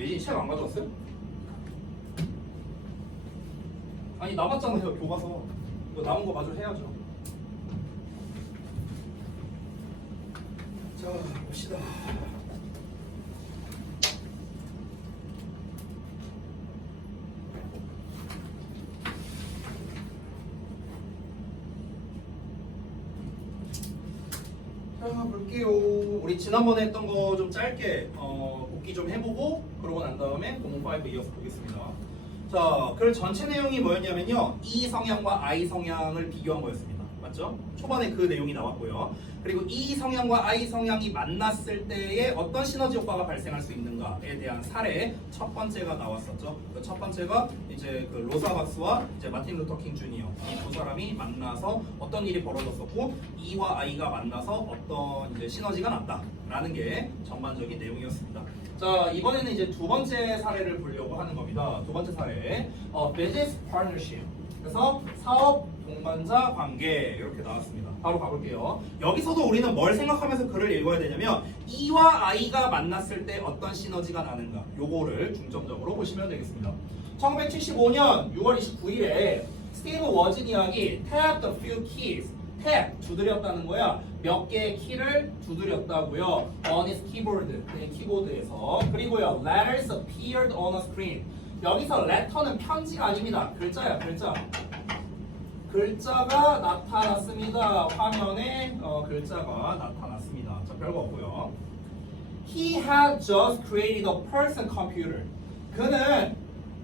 예진이 책 안 가져왔어요? 아니 남았잖아요 교과서. 이거 남은 거 마저 해야죠. 자 봅시다. 자 볼게요. 우리 지난번에 했던 거 좀 짧게 복기 좀 해보고 그러고 난 다음에 공부 5 이어서 보겠습니다. 자, 글 전체 내용이 뭐였냐면요, E 성향과 I 성향을 비교한 거였습니다. 맞죠? 초반에 그 내용이 나왔고요. 그리고 E 성향과 I 성향이 만났을 때에 어떤 시너지 효과가 발생할 수 있는가에 대한 사례 첫 번째가 나왔었죠. 그 첫 번째가 이제 그 로사 박스와 이제 마틴 루터 킹 주니어 이 두 사람이 만나서 어떤 일이 벌어졌었고 E와 I가 만나서 어떤 이제 시너지가 났다라는 게 전반적인 내용이었습니다. 자, 이번에는 이제 두 번째 사례를 보려고 하는 겁니다. 두 번째 사례, business partnership. 그래서 사업 동반자 관계 이렇게 나왔습니다. 바로 가볼게요. 여기서도 우리는 뭘 생각하면서 글을 읽어야 되냐면 E와 I가 만났을 때 어떤 시너지가 나는가 요거를 중점적으로 보시면 되겠습니다. 1975년 6월 29일에 스티브 워즈니악이 tapped a few keys. 탭 두드렸다는 거야. 몇 개의 키를 두드렸다고요. On his keyboard, 키보드에서. 그리고요, letters appeared on a screen. 여기서 letter는 편지가 아닙니다. 글자야, 글자. 글자가 나타났습니다. 화면에 글자가 나타났습니다. 자, 별거 없고요. He had just created a person computer. 그는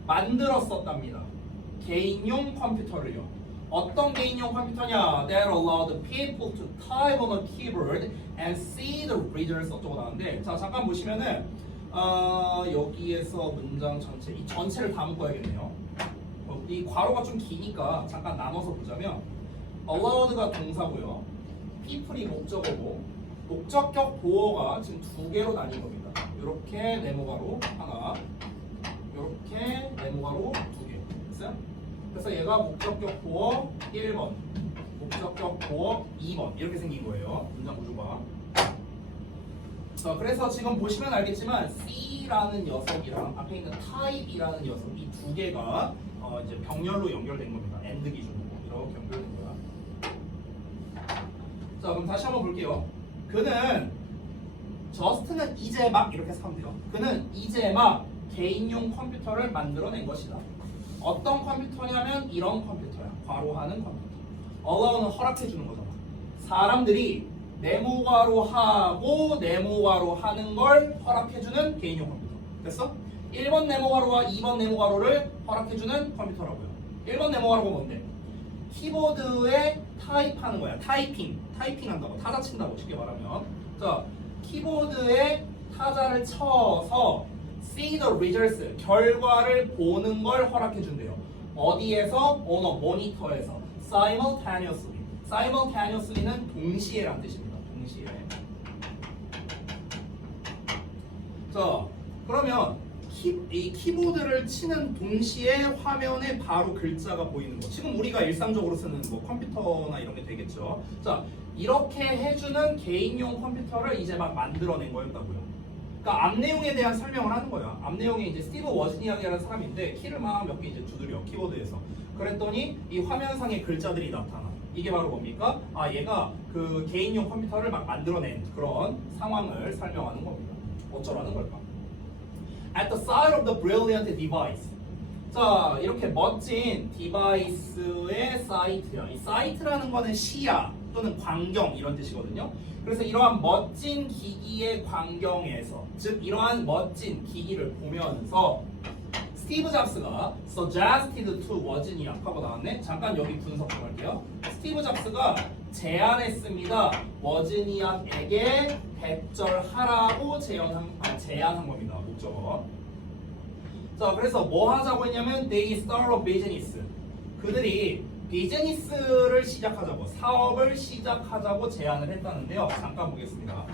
만들었었답니다. 개인용 컴퓨터를요. 어떤 개인용 컴퓨터냐? That allowed people to type on a keyboard and see the results 어쩌고 나오는데, 자 잠깐 보시면은 여기에서 문장 전체 이 전체를 다 묶어야겠네요. 이 괄호가 좀 기니까 잠깐 나눠서 보자면 allowed가 동사고요, people이 목적어고 목적격 보어가 지금 두 개로 나뉜 겁니다. 이렇게 네모가로 하나, 이렇게 네모가로 두 개. 됐어요? 그래서 얘가 목적격 보어 1번, 목적격 보어 2번 이렇게 생긴 거예요. 문장 구조가. 그래서 지금 보시면 알겠지만 C라는 녀석이랑 앞에 있는 type이라는 녀석 이 두 개가 이제 병렬로 연결된 겁니다. AND 기준으로 이렇게 연결된 거야. 자 그럼 다시 한번 볼게요. 그는 저스트는 이제 막 이렇게 생각하면 돼요. 그는 이제 막 개인용 컴퓨터를 만들어낸 것이다. 어떤 컴퓨터냐면 이런 컴퓨터야. 괄호하는 컴퓨터. allow는 허락해주는 거잖아. 사람들이 네모괄호 하고 네모괄호 하는 걸 허락해주는 개인용 컴퓨터. 됐어? 1번 네모괄호와 2번 네모괄호를 허락해주는 컴퓨터라고요. 1번 네모괄호가 뭔데? 키보드에 타입하는 거야. 타이핑 한다고. 타자 친다고 쉽게 말하면. 자, 키보드에 타자를 쳐서 see the results, 결과를 보는 걸 허락해 준대요. 어디에서? on a monitor에서. simultaneously. simultaneously는 동시에란 뜻입니다. 동시에. 자, 그러면 이 키보드를 치는 동시에 화면에 바로 글자가 보이는 거. 지금 우리가 일상적으로 쓰는 뭐 컴퓨터나 이런 게 되겠죠. 자, 이렇게 해주는 개인용 컴퓨터를 이제 막 만들어낸 거였다고요. 그러니까 앞 내용에 대한 설명을 하는 거야. 앞 내용에 이제 스티브 워즈니악이라는 사람인데 키를 막 몇 개 이제 두드려 키보드에서. 그랬더니 이 화면상에 글자들이 나타나. 이게 바로 뭡니까? 아 얘가 그 개인용 컴퓨터를 막 만들어낸 그런 상황을 설명하는 겁니다. 어쩌라는 걸까? At the side of the brilliant device. 자 이렇게 멋진 디바이스의 사이트야. 이 사이트라는 거는 시야 또는 광경 이런 뜻이거든요. 그래서 이러한 멋진 기기의 광경에서, 즉 이러한 멋진 기기를 보면서 스티브 잡스가 suggested to 워즈니악 하고 나왔네. 잠깐 여기 분석 좀 할게요. 스티브 잡스가 제안했습니다. 워즈니악에게 배절하라고 제안한 겁니다. 목적어. 자, 그래서 뭐 하자고 했냐면 they start a business. 그들이 비즈니스를 시작하자고, 사업을 시작하자고 제안을 했다는데요. 잠깐 보겠습니다.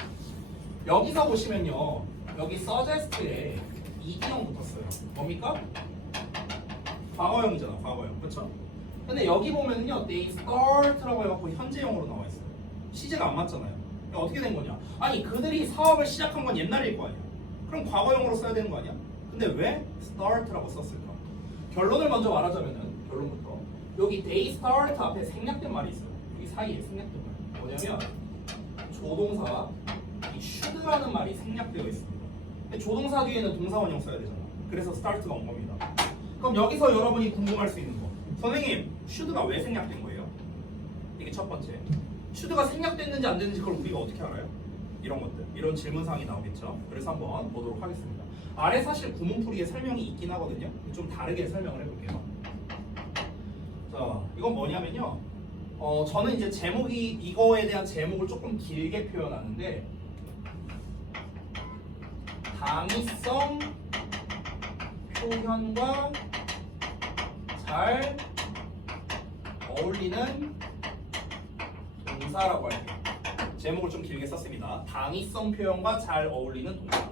여기서 보시면요, 여기 suggest에 ED형 붙었어요. 뭡니까? 과거형이잖아, 과거형. 그렇죠? 근데 여기 보면은요, they start라고 해갖고 현재형으로 나와 있어요. 시제가 안 맞잖아요. 어떻게 된 거냐? 아니, 그들이 사업을 시작한 건 옛날일 거 아니야. 그럼 과거형으로 써야 되는 거 아니야? 근데 근데 왜 start라고 썼을까? 결론을 먼저 말하자면은 결론부터 여기 they start 앞에 생략된 말이 있어요. 여기 사이에 생략된 말. 뭐냐면 조동사 이 should라는 말이 생략되어 있습니다. 근데 조동사 뒤에는 동사원형 써야 되잖아. 그래서 start가 온 겁니다. 그럼 여기서 여러분이 궁금할 수 있는 거. 선생님, should가 왜 생략된 거예요? 이게 첫 번째. should가 생략됐는지 안 됐는지 그걸 우리가 어떻게 알아요? 이런 것들, 이런 질문사항이 나오겠죠. 그래서 한번 보도록 하겠습니다. 아래 사실 구문풀이에 설명이 있긴 하거든요. 좀 다르게 설명을 해볼게요. 자, 이건 뭐냐면요. 저는 이제 제목이 이거에 대한 제목을 조금 길게 표현하는데 당위성 표현과 잘 어울리는 동사라고 할게요. 제목을 좀 길게 썼습니다. 당위성 표현과 잘 어울리는 동사.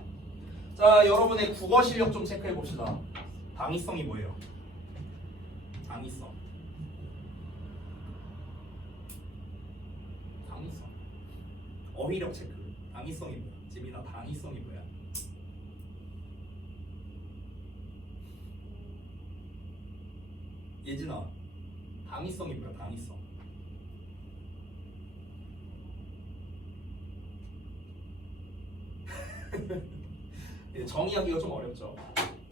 자, 여러분의 국어 실력 좀 체크해 봅시다. 당위성이 뭐예요? 당위성. 당위성. 어휘력 체크. 당위성이 뭐야? 지민아, 당위성이 뭐야? 예진아, 당위성이 뭐야? 당위성. 정의하기가 좀 어렵죠.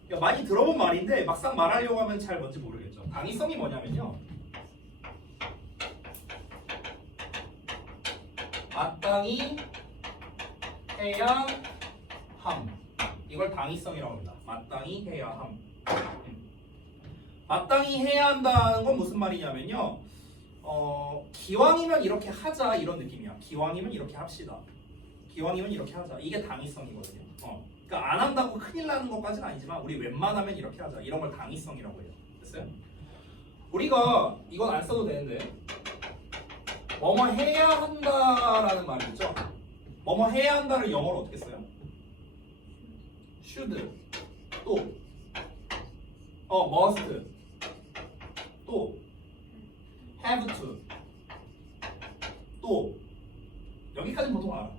그러니까 많이 들어본 말인데 막상 말하려고 하면 잘 뭔지 모르겠죠. 당위성이 뭐냐면요, 마땅히 해야 함. 이걸 당위성이라고 합니다. 마땅히 해야 함. 마땅히 해야 한다는 건 무슨 말이냐면요, 기왕이면 이렇게 하자 이런 느낌이야. 기왕이면 이렇게 합시다. 기왕이면 이렇게 하자. 이게 당위성이거든요. 그러니까 안 한다고 큰일 나는 것까지는 아니지만 우리 웬만하면 이렇게 하자. 이런 걸 당위성이라고 해요. 됐어요? 우리가 이건 안 써도 되는데 뭐뭐 해야 한다라는 말이 있죠. 뭐뭐 해야 한다를 영어로 어떻게 써요? should. 또 must. 또 have to. 또 여기까지는 보통 알아.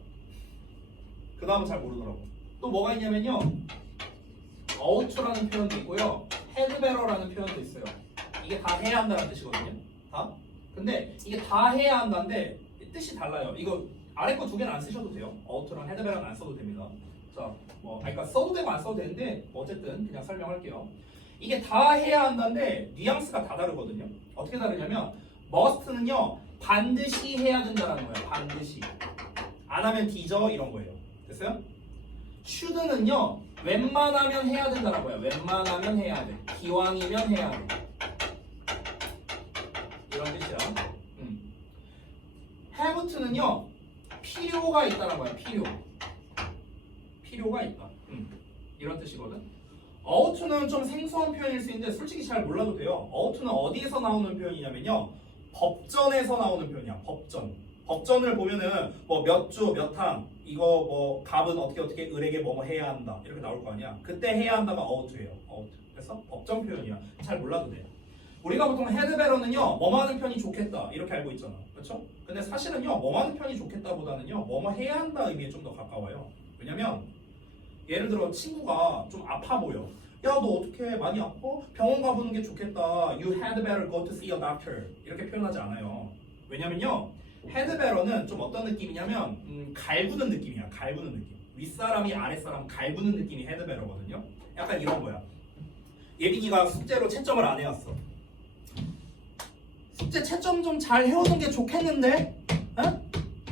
그 다음은 잘 모르더라고. 또 뭐가 있냐면요, oughto라는 표현도 있고요, had better라는 표현도 있어요. 이게 다 해야 한다는 뜻이거든요. 다. 근데 이게 다 해야 한다는데 뜻이 달라요. 이거 아래 거 두 개는 안 쓰셔도 돼요. oughto랑 had better는 안 써도 됩니다. 자, 그러니까 써도 되고 안 써도 되는데 어쨌든 그냥 설명할게요. 이게 다 해야 한다는데 뉘앙스가 다 다르거든요. 어떻게 다르냐면 must는요 반드시 해야 된다라는 거예요. 반드시. 안 하면 뒤져 이런 거예요. 됐어요? should는요 웬만하면 해야 된다는 거예요. 웬만하면 해야 돼. 기왕이면 해야 돼. 이런 뜻이야. have to는요 필요가 있다는 거예요. 필요가 있다. 이런 뜻이거든. ought to는 좀 생소한 표현일 수 있는데 솔직히 잘 몰라도 돼요. ought to는 어디에서 나오는 표현이냐면요, 법전에서 나오는 표현이야. 법전을 보면은 뭐 몇 주 몇 항 이거 뭐 갑은 어떻게 을에게 뭐뭐 해야 한다 이렇게 나올 거 아니야. 그때 해야 한다가 ought예요. ought. 그래서 법정 표현이야. 잘 몰라도 돼요. 우리가 보통 had better는요 뭐뭐 하는 편이 좋겠다 이렇게 알고 있잖아. 그렇죠? 근데 사실은요 뭐뭐 하는 편이 좋겠다보다는요 뭐뭐 해야 한다 의미에 좀 더 가까워요. 왜냐면 예를 들어 친구가 좀 아파 보여. 야, 너 어떻게 많이 아파? 병원 가보는 게 좋겠다. You had better go to see a doctor. 이렇게 표현하지 않아요. 왜냐면요, had better는 좀 어떤 느낌이냐면 갈구는 느낌이야. 갈구는 느낌. 윗사람이 아랫사람 갈구는 느낌이 had better거든요. 약간 이런 거야. 예빈이가 숙제로 채점을 안 해왔어. 숙제 채점 좀 잘 해오는 게 좋겠는데? 어?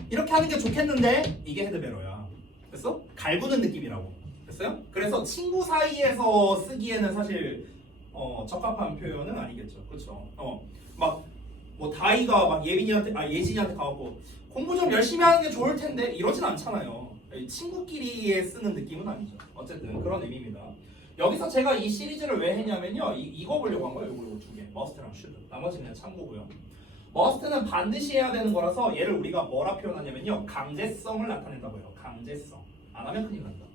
이렇게 하는 게 좋겠는데? 이게 had better야. 됐어? 갈구는 느낌이라고. 됐어요? 그래서 친구 사이에서 쓰기에는 사실 적합한 표현은 아니겠죠. 그렇죠? 막 뭐 다이가 막 예진이한테 가고 공부 좀 열심히 하는 게 좋을 텐데 이러진 않잖아요. 친구끼리에 쓰는 느낌은 아니죠. 어쨌든 그런 의미입니다. 여기서 제가 이 시리즈를 왜 했냐면요, 이거 보려고 한 거예요. 이거 두 개, must랑 should. 나머지는 그냥 참고고요. must는 반드시 해야 되는 거라서 얘를 우리가 뭐라 표현하냐면요, 강제성을 나타낸다고요. 강제성. 안 하면 큰일 난다.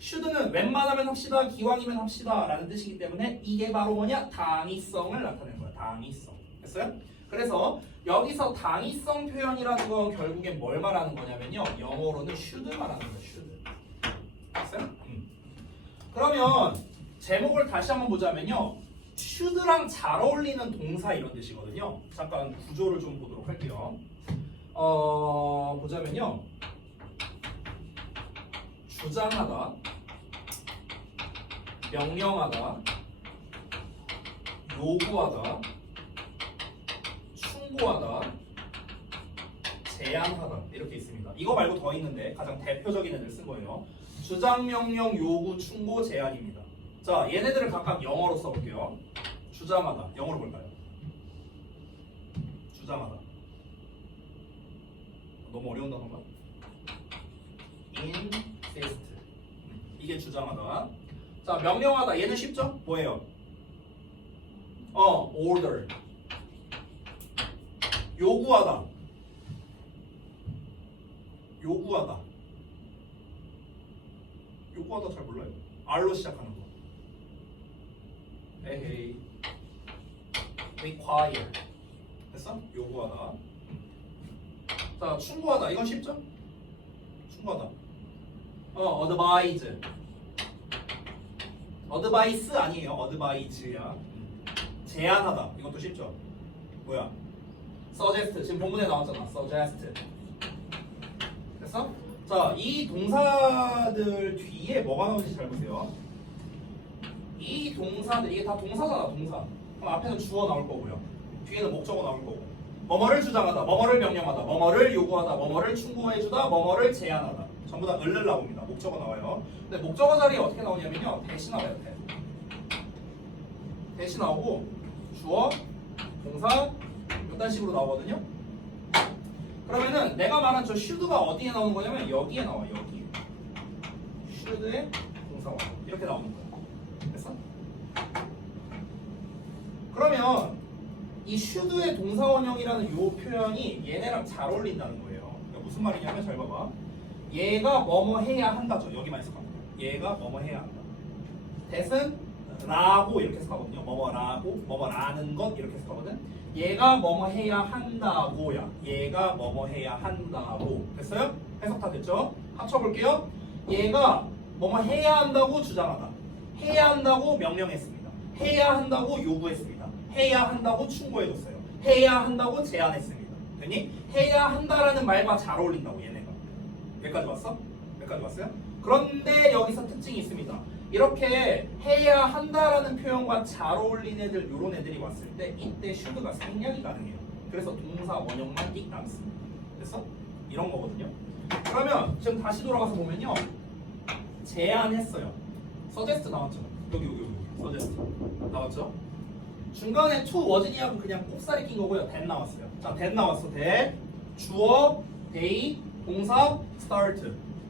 should는 웬만하면 합시다, 기왕이면 합시다 라는 뜻이기 때문에 이게 바로 뭐냐? 당위성을 나타내는 거야. 당위성. 됐어요? 그래서 여기서 당위성 표현이라는 건 결국엔 뭘 말하는 거냐면요, 영어로는 should 말하는 거예요. should. 됐어요? 그러면 제목을 다시 한번 보자면요. should랑 잘 어울리는 동사 이런 뜻이거든요. 잠깐 구조를 좀 보도록 할게요. 보자면요. 주장하다, 명령하다, 요구하다, 충고하다, 제안하다 이렇게 있습니다. 이거 말고 더 있는데 가장 대표적인 애들 쓴 거예요. 주장, 명령, 요구, 충고, 제안입니다. 자, 얘네들을 각각 영어로 써볼게요. 주장하다, 영어로 볼까요? 주장하다. 너무 어려운 단어인가? insist. 이게 주장하다. 자, 명령하다. 얘는 쉽죠? 뭐예요? order. 요구하다. 요구하다. 요구하다 잘 몰라요. R로 시작하는 거. 에헤이. require. 됐어? 요구하다. 자, 충고하다. 이건 쉽죠? 충고하다. advise. advice 아니에요. advise야. 제안하다. 이것도 쉽죠? 뭐야? suggest. 지금 본문에 나왔잖아. suggest. 됐어? 자, 이 동사들 뒤에 뭐가 나오는지 잘 보세요. 이 동사들, 이게 다 동사잖아, 동사. 그럼 앞에는 주어 나올 거고요. 뒤에는 목적어 나올 거고. 뭐뭐를 주장하다, 뭐뭐를 명령하다, 뭐뭐를 요구하다, 뭐뭐를 충고해주다, 뭐뭐를 제안하다. 전부 다 을을 나옵니다. 목적어 나와요. 근데 목적어 자리에 어떻게 나오냐면요. 대신 나와요, 대신 나오고 주어, 동사, 이런 식으로 나오거든요. 그러면은 내가 말한 저 should가 어디에 나오는 거냐면 여기에 나와, 여기. should의 동사원 이렇게 나오는 거야. 됐어? 그러면 이 should의 동사원형이라는 요 표현이 얘네랑 잘 어울린다는 거예요. 그러니까 무슨 말이냐면 잘 봐봐. 얘가 뭐뭐 해야 한다죠. 여기만 해석하면 얘가 뭐뭐 해야 한다. 대신 라고 이렇게 해석하거든요. 뭐뭐라고, 뭐뭐라는 것 이렇게 해석하거든. 얘가 뭐뭐 해야 한다고야. 얘가 뭐뭐 해야 한다고. 됐어요? 해석 다 됐죠? 합쳐볼게요. 얘가 뭐뭐 해야 한다고 주장하다. 해야 한다고 명령했습니다. 해야 한다고 요구했습니다. 해야 한다고 충고해줬어요. 해야 한다고 제안했습니다. 됐니? 해야 한다라는 말과 잘 어울린다고 얘네가. 여기까지 왔어? 여기까지 왔어요? 그런데 여기서 특징이 있습니다. 이렇게 해야 한다라는 표현과 잘 어울리는 애들, 요런 애들이 왔을 때 이때 should가 생략이 가능해요. 그래서 동사 원형만 띡 남습니다. 됐어? 이런 거거든요. 그러면 지금 다시 돌아가서 보면요. 제안했어요. suggest 나왔죠? 여기 suggest 나왔죠? 중간에 to wasn't이하고 그냥 꼽살이 낀 거고요. that 나왔어요. 자, that 나왔어. that 주어, they, 동사, start.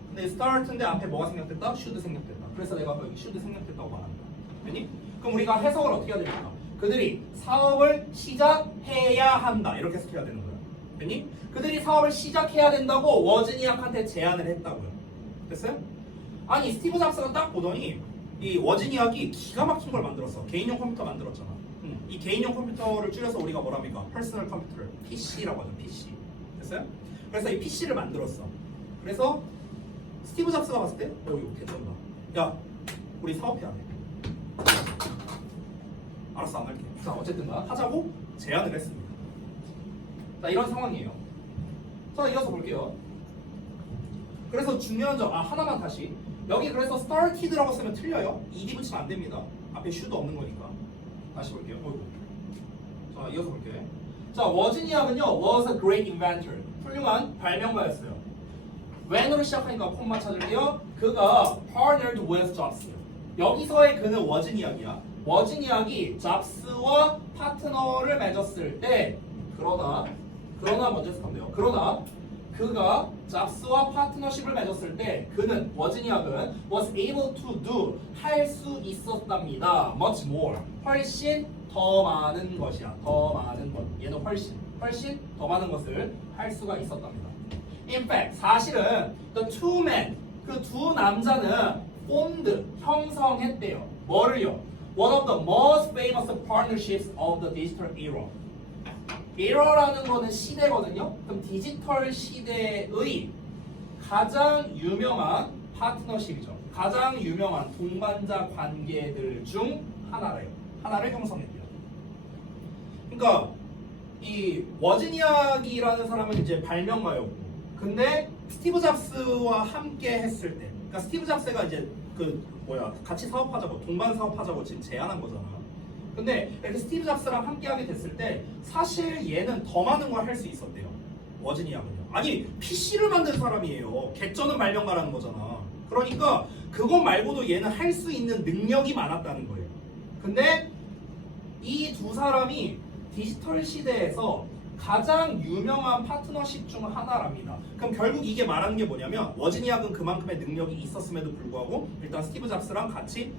근데 start인데 앞에 뭐가 생략됐다? should 생략됐다. 그래서 내가 여기 should 생략됐다고 말합니다. 됐니? 그럼 우리가 해석을 어떻게 해야 됩니까? 그들이 사업을 시작해야 한다. 이렇게 해석해야 되는 거야. 됐니? 그들이 사업을 시작해야 된다고 워즈니악한테 제안을 했다고요. 됐어요? 아니 스티브 잡스가 딱 보더니 이 워즈니악이 기가 막힌 걸 만들었어. 개인용 컴퓨터 만들었잖아. 이 개인용 컴퓨터를 줄여서 우리가 뭐랍니까? 퍼스널 컴퓨터를 PC라고 하죠. PC. 됐어요? 그래서 이 PC를 만들었어. 그래서 스티브 잡스가 봤을 때 이거 괜찮다. 야, 우리 사업해야 돼. 알았어, 안 할게. 자, 어쨌든 하자고 제안을 했습니다. 자, 이런 상황이에요. 자, 이어서 볼게요. 그래서 중요한 점, 하나만 다시. 여기 그래서 started라고 쓰면 틀려요. ed 붙이면 안 됩니다. 앞에 should 없는 거니까. 다시 볼게요. 어이구. 자, 이어서 볼게요. 자, 워즈니악은요, was a great inventor. 훌륭한 발명가였어요. when으로 시작하니까 콤마 찾을게요. 그가 partnered with Jobs. 여기서의 그는 워즈니악이야. 워즈니악이 잡스와 파트너를 맺었을 때 그러나 먼저 해석하면 돼요. 그러나 그가 잡스와 파트너십을 맺었을 때 그는 워즈니악은 was able to do 할 수 있었답니다. much more 훨씬 더 많은 것이야. 더 많은 것. 얘는 훨씬 더 많은 것을 할 수가 있었답니다. In fact 사실은 the two men 그 두 남자는 formed 형성했대요. 뭐를요? One of the most famous partnerships of the digital era. era라는 거는 시대거든요. 그럼 디지털 시대의 가장 유명한 파트너십이죠. 가장 유명한 동반자 관계들 중 하나를 형성했대요. 그러니까 이 워즈니악이라는 사람은 이제 발명가였고, 근데 스티브 잡스와 함께 했을 때, 그러니까 스티브 잡스가 이제 같이 사업하자고, 동반 사업하자고 지금 제안한 거잖아. 근데 이렇게 스티브 잡스랑 함께 하게 됐을 때 사실 얘는 더 많은 걸 할 수 있었대요. 워즈니악은요. 아니 PC를 만든 사람이에요. 객전은 발명가라는 거잖아. 그러니까 그것 말고도 얘는 할 수 있는 능력이 많았다는 거예요. 근데 이 두 사람이 디지털 시대에서 가장 유명한 파트너십 중 하나랍니다. 그럼 결국 이게 말하는 게 뭐냐면 워즈니악은 그만큼의 능력이 있었음에도 불구하고 일단 스티브 잡스랑 같이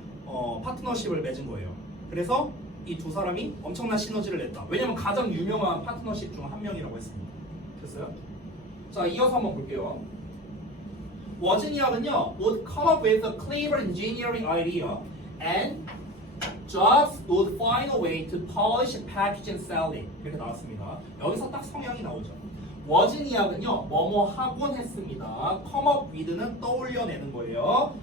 파트너십을 맺은 거예요. 그래서 이 두 사람이 엄청난 시너지를 냈다. 왜냐면 가장 유명한 파트너십 중 한 명이라고 했습니다. 됐어요? 자, 이어서 한번 볼게요. 워즈니악은요 would come up with a clever engineering idea and Jobs would find a way to polish, package, and sell it. 이렇게 나왔습니다. 여기서 딱 성향이 나오죠. 워즈니악은요 뭐뭐 하곤 했습니다. come up with는 떠올려내는 거예요.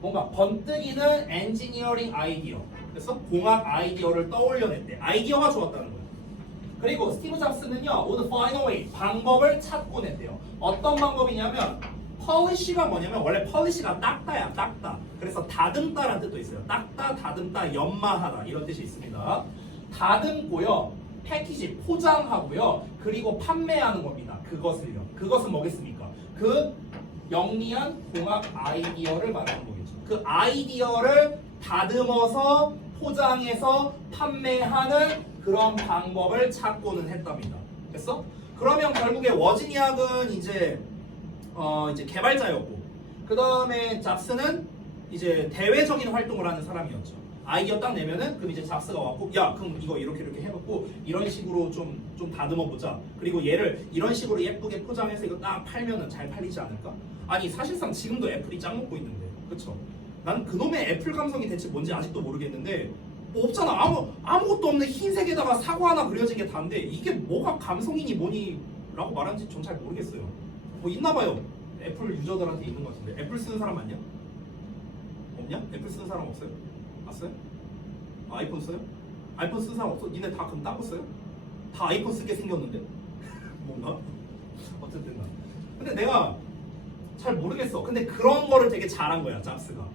뭔가 번뜩이는 엔지니어링 아이디어. 그래서 공학 아이디어를 떠올려냈대. 아이디어가 좋았다는 거예요. 그리고 스티브 잡스는요 would find a way, 방법을 찾고 냈대요. 어떤 방법이냐면 polish가 뭐냐면 원래 polish가 닦다야, 닦다. 그래서 다듬다라는 뜻도 있어요. 닦다, 다듬다, 연마하다 이런 뜻이 있습니다. 다듬고요, 패키지, 포장하고요, 그리고 판매하는 겁니다. 그것을요. 그것은 뭐겠습니까? 그 영리한 공학 아이디어를 말하는 거겠죠. 그 아이디어를 다듬어서 포장해서 판매하는 그런 방법을 찾고는 했답니다. 됐어? 그러면 결국에 워즈니악은 이제 개발자였고, 그 다음에 잡스는 이제 대외적인 활동을 하는 사람이었죠. 아이디어 딱 내면은 그럼 이제 잡스가 왔고, 야 그럼 이거 이렇게 해갖고 이런 식으로 좀 다듬어 보자. 그리고 얘를 이런 식으로 예쁘게 포장해서 이거 딱 팔면은 잘 팔리지 않을까? 아니 사실상 지금도 애플이 짱 먹고 있는데, 그쵸? 난 그놈의 애플 감성이 대체 뭔지 아직도 모르겠는데, 뭐 없잖아. 아무것도 없는 흰색에다가 사과 하나 그려진 게 다인데 이게 뭐가 감성이니 뭐니 라고 말하는지 전 잘 모르겠어요. 뭐 있나봐요. 애플 유저들한테 있는 것 같은데. 애플 쓰는 사람 맞냐? 없냐? 애플 쓰는 사람 없어요? 봤어요? 아이폰 써요? 아이폰 쓰는 사람 없어? 니네 다 그럼 따고 써요? 다 아이폰 쓰게 생겼는데? 뭔가? 어쨌든 나. 근데 내가 잘 모르겠어. 근데 그런 거를 되게 잘한 거야, 잡스가.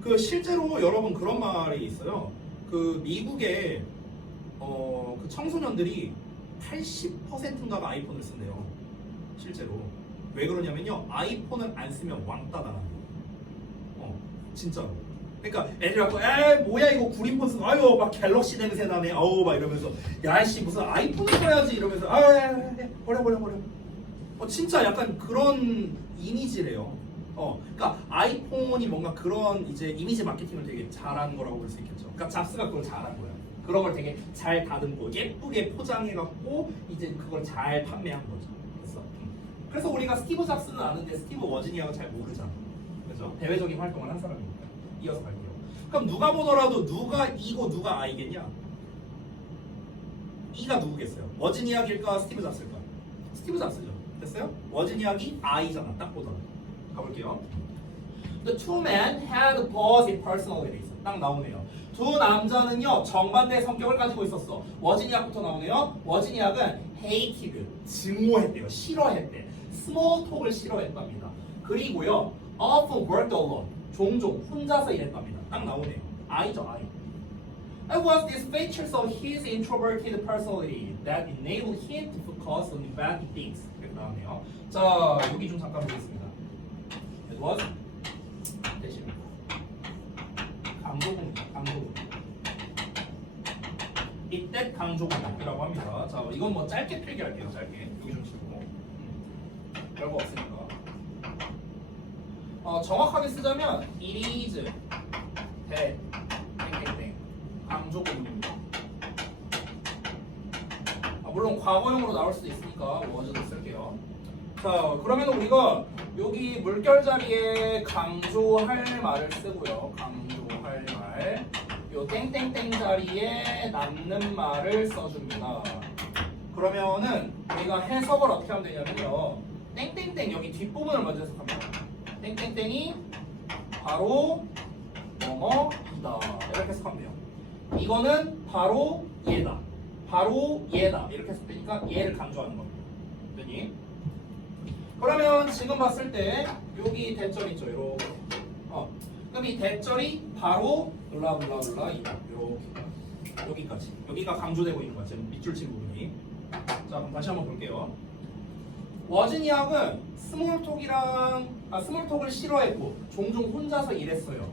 그 실제로 여러분 그런 말이 있어요. 그 미국의 그 청소년들이 80%인가가 아이폰을 쓴대요. 실제로. 왜 그러냐면요, 아이폰을 안 쓰면 왕따다. 진짜로. 그러니까 애들이 갖고 뭐야 이거 구린폰 쓰고, 아유 막 갤럭시 냄새 나네, 아우 막 이러면서, 야씨 무슨 아이폰을 써야지 이러면서, 버려. 진짜 약간 그런 이미지래요. 그러니까 아이폰이 뭔가 그런 이제 이미지 마케팅을 되게 잘한 거라고 볼 수 있겠죠. 그러니까 잡스가 그걸 잘한 거예요. 그런 걸 되게 잘 다듬고 예쁘게 포장해갖고 이제 그걸 잘 판매한 거죠. 그래서 우리가 스티브 잡스는 아는데 스티브 워즈니악은 잘 모르잖아. 그렇죠? 대외적인 활동을 한 사람이니까. 이어서 갈게요. 그럼 누가 보더라도 누가 E고 누가 I겠냐? E가 누구겠어요? 워즈니악일까 스티브 잡스일까? 스티브 잡스죠. 됐어요? 워즈니악이 I잖아. 딱 보더라도. 가볼게요. The two men had opposite personalities. 딱 나오네요. 두 남자는요 정반대의 성격을 가지고 있었어. 워즈니악부터 나오네요. 워즈니악은 hated, 증오했대요. 싫어했대. small talk을 싫어했답니다. 그리고요 often worked alone, 종종 혼자서 일했답니다. 딱 나오네요. I죠, I. It was these features of his introverted personality that enabled him to focus on bad things. 이렇게 나오네요. 자, 여기 좀 잠깐 보겠습니다. It was 대신 강조공입니다. 이때 강조공이라고 합니다. 자, 이건 뭐 짧게 필기할게요. 짧게. 여기 좀 치고. 별거 없으니까. 정확하게 쓰자면 it is that 땡땡땡 강조공입니다. 물론 과거형으로 나올 수도 있으니까 워즈도 쓸게요. 자, 그러면 우리가 여기 물결 자리에 강조할 말을 쓰고요. 강조할 말. 요 땡땡땡 자리에 남는 말을 써줍니다. 그러면은 우리가 해석을 어떻게 하면 되냐면요. 땡땡땡 여기 뒷부분을 먼저 해석합니다. 땡땡땡이 바로 뭐뭐이다. 이렇게 해석하면 돼요. 이거는 바로 얘다. 바로 얘다. 이렇게 해석되니까 얘를 강조하는 겁니다. 됐니? 그러면 지금 봤을 때 여기 대절 있죠. 이렇게. 그럼 이 대절이 바로 블라블라블라 이다. 이렇게. 여기까지. 여기가 강조되고 있는 거야. 지금 밑줄 친 부분이. 자, 그럼 다시 한번 볼게요. 워즈니악은 스몰톡을 싫어했고 종종 혼자서 일했어요.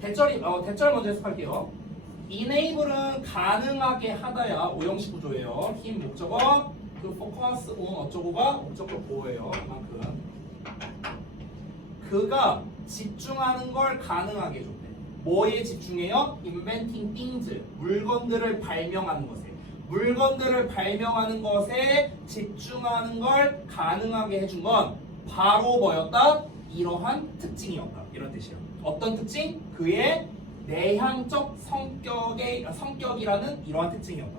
대절 먼저 해석할게요. enable은 가능하게 하다야 오형식 구조예요. 힘 목적어 그 focus on 어쩌고가 목적격 보호예요. 이만큼 그가 집중하는 걸 가능하게 해줬대. 뭐에 집중해요? inventing things 물건들을 발명하는 것에. 물건들을 발명하는 것에 집중하는 걸 가능하게 해준 건 바로 뭐였다? 이러한 특징이었다. 이런 뜻이에요. 어떤 특징? 그의 내향적 성격이라는 이러한 특징이었다.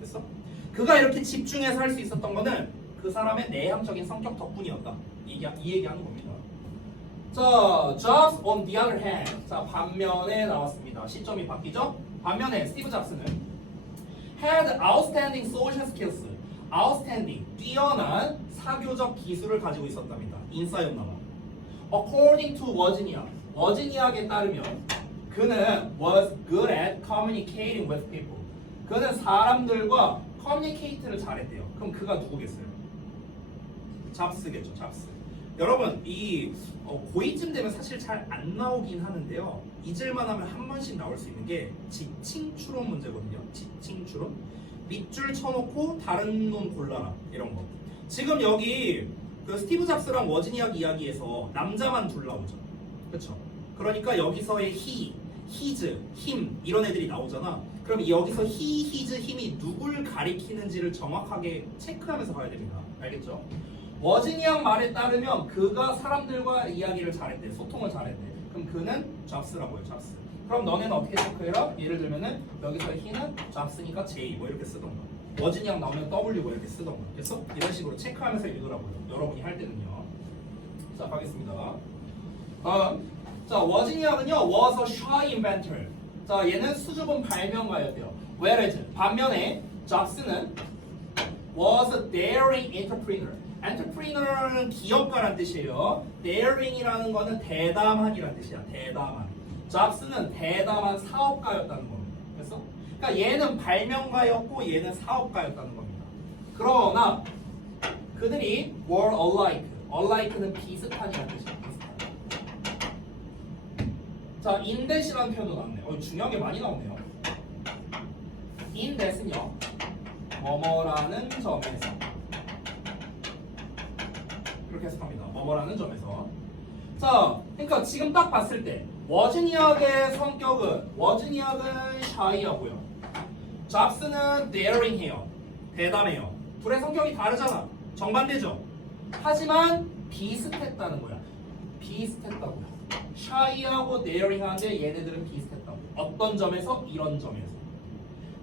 됐어? 그가 이렇게 집중해서 할 수 있었던 거는 그 사람의 내향적인 성격 덕분이었다. 이 얘기하는 겁니다. 자, Jobs on the other hand. 자, 반면에 나왔습니다. 시점이 바뀌죠? 반면에 스티브 잡스는 had outstanding social skills. outstanding, 뛰어난 사교적 기술을 가지고 있었답니다. 인싸였나봐. According to 워즈니악에 따르면 그는 was good at communicating with people. 그는 사람들과 커뮤니케이트를 잘했대요. 그럼 그가 누구겠어요? 잡스겠죠, 잡스. 여러분, 이 고2쯤 되면 사실 잘 안 나오긴 하는데요. 잊을만 하면 한 번씩 나올 수 있는 게 지칭 추론 문제거든요. 지칭 추론. 밑줄 쳐놓고 다른 놈 골라라. 이런 거. 지금 여기 그 스티브 잡스랑 워즈니악 이야기에서 남자만 둘 나오죠. 그렇죠? 그러니까 여기서의 he, his, him 이런 애들이 나오잖아. 그럼 여기서 he, his, him이 누굴 가리키는지를 정확하게 체크하면서 봐야 됩니다. 알겠죠? 워즈니악 말에 따르면 그가 사람들과 이야기를 잘했대. 소통을 잘했대. 그럼 그는 잡스라고 해요. 잡스. 그럼 너네는 어떻게 체크해라? 예를 들면은 여기서 he는 잡스니까 J 뭐 이렇게 쓰던가. 워즈니악 나오면 W 뭐 이렇게 쓰던가. 그래서 이런 식으로 체크하면서 읽으라고요. 여러분이 할 때는요. 자, 가겠습니다. 자, 워즈니악은요 was a shy inventor. 자, 얘는 수줍은 발명가였대요. Whereas 반면에 잡스는 was a daring entrepreneur. entrepreneur는 기업가란 뜻이에요. daring이라는 거는 대담한이란 뜻이야. 대담한. 잡스는 대담한 사업가였다는 겁니다. 그래서 그러니까 얘는 발명가였고 얘는 사업가였다는 겁니다. 그러나 그들이 were alike. alike는 비슷한이라는 뜻이야. 비슷한. 자, in that이라는 표현도 나왔네요. 중요한 게 많이 나오네요. in that은요. 뭐뭐라는 점에서 그렇게 해석합니다. 뭐뭐라는 점에서. 자, 그러니까 지금 딱 봤을 때 워즈니악의 성격은 샤이하고요. 잡스는 daring해요. 대담해요. 둘의 성격이 다르잖아. 정반대죠. 하지만 비슷했다는 거야. 비슷했다고요. 샤이하고 daring한데 얘네들은 비슷했다고. 어떤 점에서? 이런 점에서.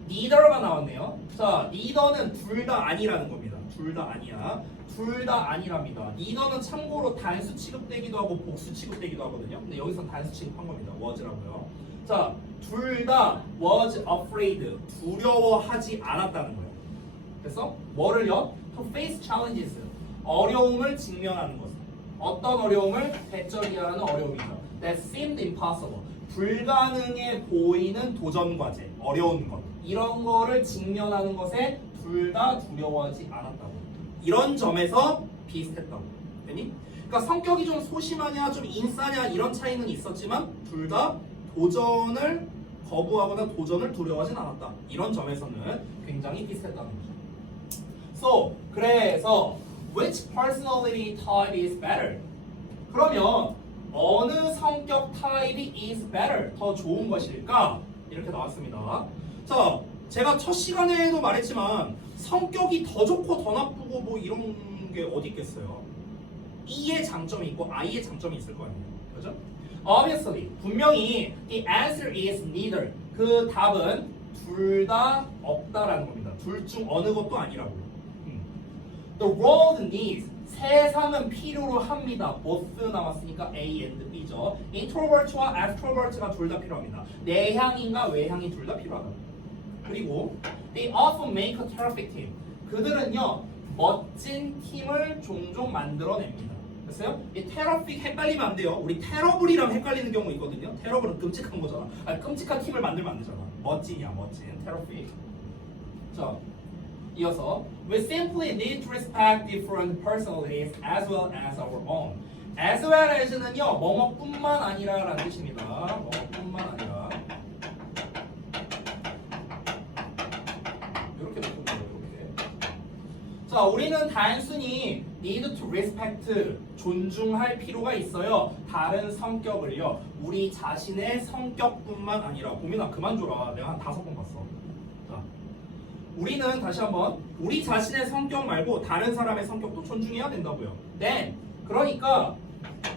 neither가 나왔네요. 자, neither는 둘 다 아니라는 겁니다. 둘 다 아니야. 둘 다 아니랍니다. neither는 참고로 단수 취급되기도 하고 복수 취급되기도 하거든요. 근데 여기서 단수 취급한 겁니다. was라고요. 자, 둘 다 was afraid. 두려워하지 않았다는 거예요. 그래서 뭐를요? To face challenges. 어려움을 직면하는 것. 어떤 어려움을? 대절이라는 어려움이죠. That seemed impossible. 불가능해 보이는 도전 과제, 어려운 것. 이런 거를 직면하는 것에 둘 다 두려워하지 않았다고. 이런 점에서 비슷했다고. 되니? 그러니까 성격이 좀 소심하냐, 좀 인싸냐 이런 차이는 있었지만 둘 다 도전을 거부하거나 도전을 두려워하진 않았다. 이런 점에서는 굉장히 비슷했다는 거죠. So, 그래서 which personality type is better? 그러면 어느 성격 타입이 is better? 더 좋은 것일까? 이렇게 나왔습니다. 자, 제가 첫 시간에도 말했지만 성격이 더 좋고 더 나쁘고 뭐 이런 게 어디 있겠어요? E의 장점이 있고 I의 장점이 있을 거 아니에요. 그죠? Obviously, 분명히 the answer is neither. 그 답은 둘 다 없다라는 겁니다. 둘 중 어느 것도 아니라고요. The world needs. 세상은 필요로 합니다. both 남았으니까 A and B죠. introvert와 extrovert가 둘 다 필요합니다. 내향인과 외향인 둘 다 필요하다. 그리고 they often make a terrific team. 그들은요 멋진 팀을 종종 만들어냅니다. 됐어요? 이 terrific 헷갈리면 안 돼요. 우리 terrible이랑 헷갈리는 경우 있거든요. terrible은 끔찍한 거잖아. 아니, 끔찍한 팀을 만들면 안 되잖아. 멋진이야 멋진. terrific. 자. 이어서 we simply need to respect different personalities as well as our own. as well as는요 뭐뭐뿐만 아니라라는 뜻입니다. 뭐뭐뿐만 아니라 이렇게 놓고 보여요. 이렇게. 자, 우리는 단순히 need to respect 존중할 필요가 있어요. 다른 성격을요. 우리 자신의 성격뿐만 아니라 고민아 그만 줘라. 내가 한 5번 봤어. 우리는 다시 한번 우리 자신의 성격 말고 다른 사람의 성격도 존중해야 된다고요. Then 그러니까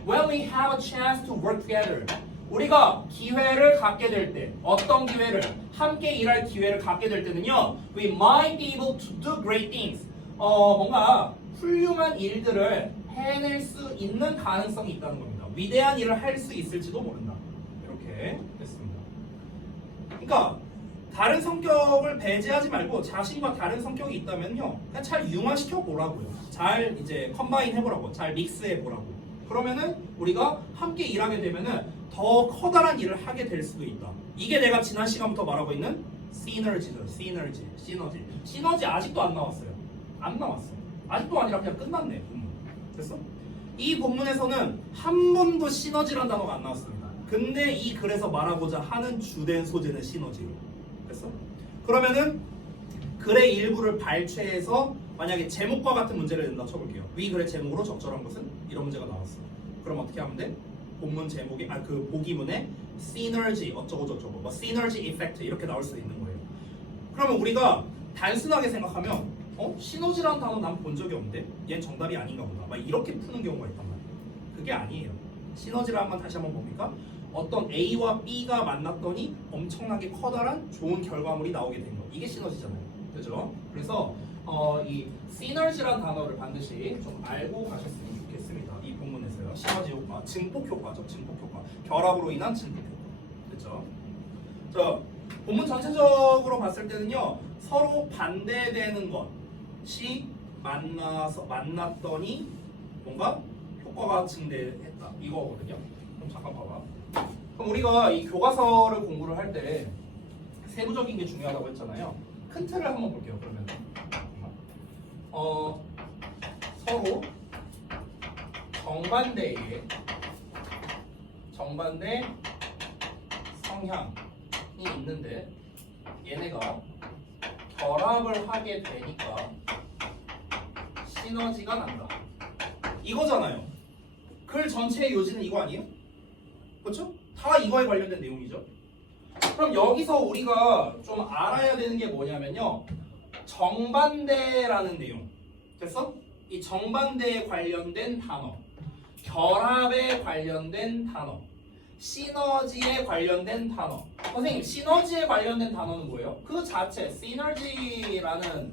when we have a chance to work together 우리가 기회를 갖게 될 때 어떤 기회를 함께 일할 기회를 갖게 될 때는요 we might be able to do great things 뭔가 훌륭한 일들을 해낼 수 있는 가능성이 있다는 겁니다. 위대한 일을 할 수 있을지도 모른다. 이렇게 됐습니다. 그러니까 다른 성격을 배제하지 말고 자신과 다른 성격이 있다면요 그냥 잘 융화시켜 보라고요. 잘 이제 컴바인 해보라고, 잘 믹스해 보라고. 그러면은 우리가 함께 일하게 되면은 더 커다란 일을 하게 될 수도 있다. 이게 내가 지난 시간부터 말하고 있는 시너지죠. 시너지 아직도 안 나왔어요. 안 나왔어요. 아직도 아니라 그냥 끝났네. 됐어? 이 본문에서는 한 번도 시너지란 단어가 안 나왔습니다. 근데 이 글에서 말하고자 하는 주된 소재는 시너지예요. 됐어? 그러면은 글의 일부를 발췌해서 만약에 제목과 같은 문제를 낸다 쳐볼게요. 위 글의 제목으로 적절한 것은 이런 문제가 나왔어. 그럼 어떻게 하면 돼? 본문 제목에 그 보기문에 시너지 어쩌고 저쩌고 뭐 시너지 이펙트 이렇게 나올 수 있는 거예요. 그러면 우리가 단순하게 생각하면 시너지라는 단어 난 본 적이 없는데 얘는 정답이 아닌가 보다 막 이렇게 푸는 경우가 있단 말이에요. 그게 아니에요. 시너지를 다시 한번 봅니까? 어떤 A와 B가 만났더니 엄청나게 커다란 좋은 결과물이 나오게 된 거. 이게 시너지잖아요. 그죠? 그래서 이 시너지라는 단어를 반드시 좀 알고 가셨으면 좋겠습니다. 이 본문에서요. 시너지 효과, 증폭 효과죠. 증폭 효과. 결합으로 인한 증폭 효과. 됐죠? 자, 본문 전체적으로 봤을 때는요. 서로 반대되는 것이 만났더니 뭔가 효과가 증대했다. 이거거든요. 그럼 잠깐 봐봐. 그럼 우리가 이 교과서를 공부를 할 때 세부적인 게 중요하다고 했잖아요. 큰 틀을 한번 볼게요. 그러면 서로 정반대 성향이 있는데 얘네가 결합을 하게 되니까 시너지가 난다. 이거잖아요. 글 전체의 요지는 이거 아니에요? 그렇죠? 다 이거에 관련된 내용이죠. 그럼 여기서 우리가 좀 알아야 되는 게 뭐냐면요. 정반대라는 내용. 됐어? 이 정반대에 관련된 단어, 결합에 관련된 단어, 시너지에 관련된 단어. 선생님, 시너지에 관련된 단어는 뭐예요? 그 자체, 시너지라는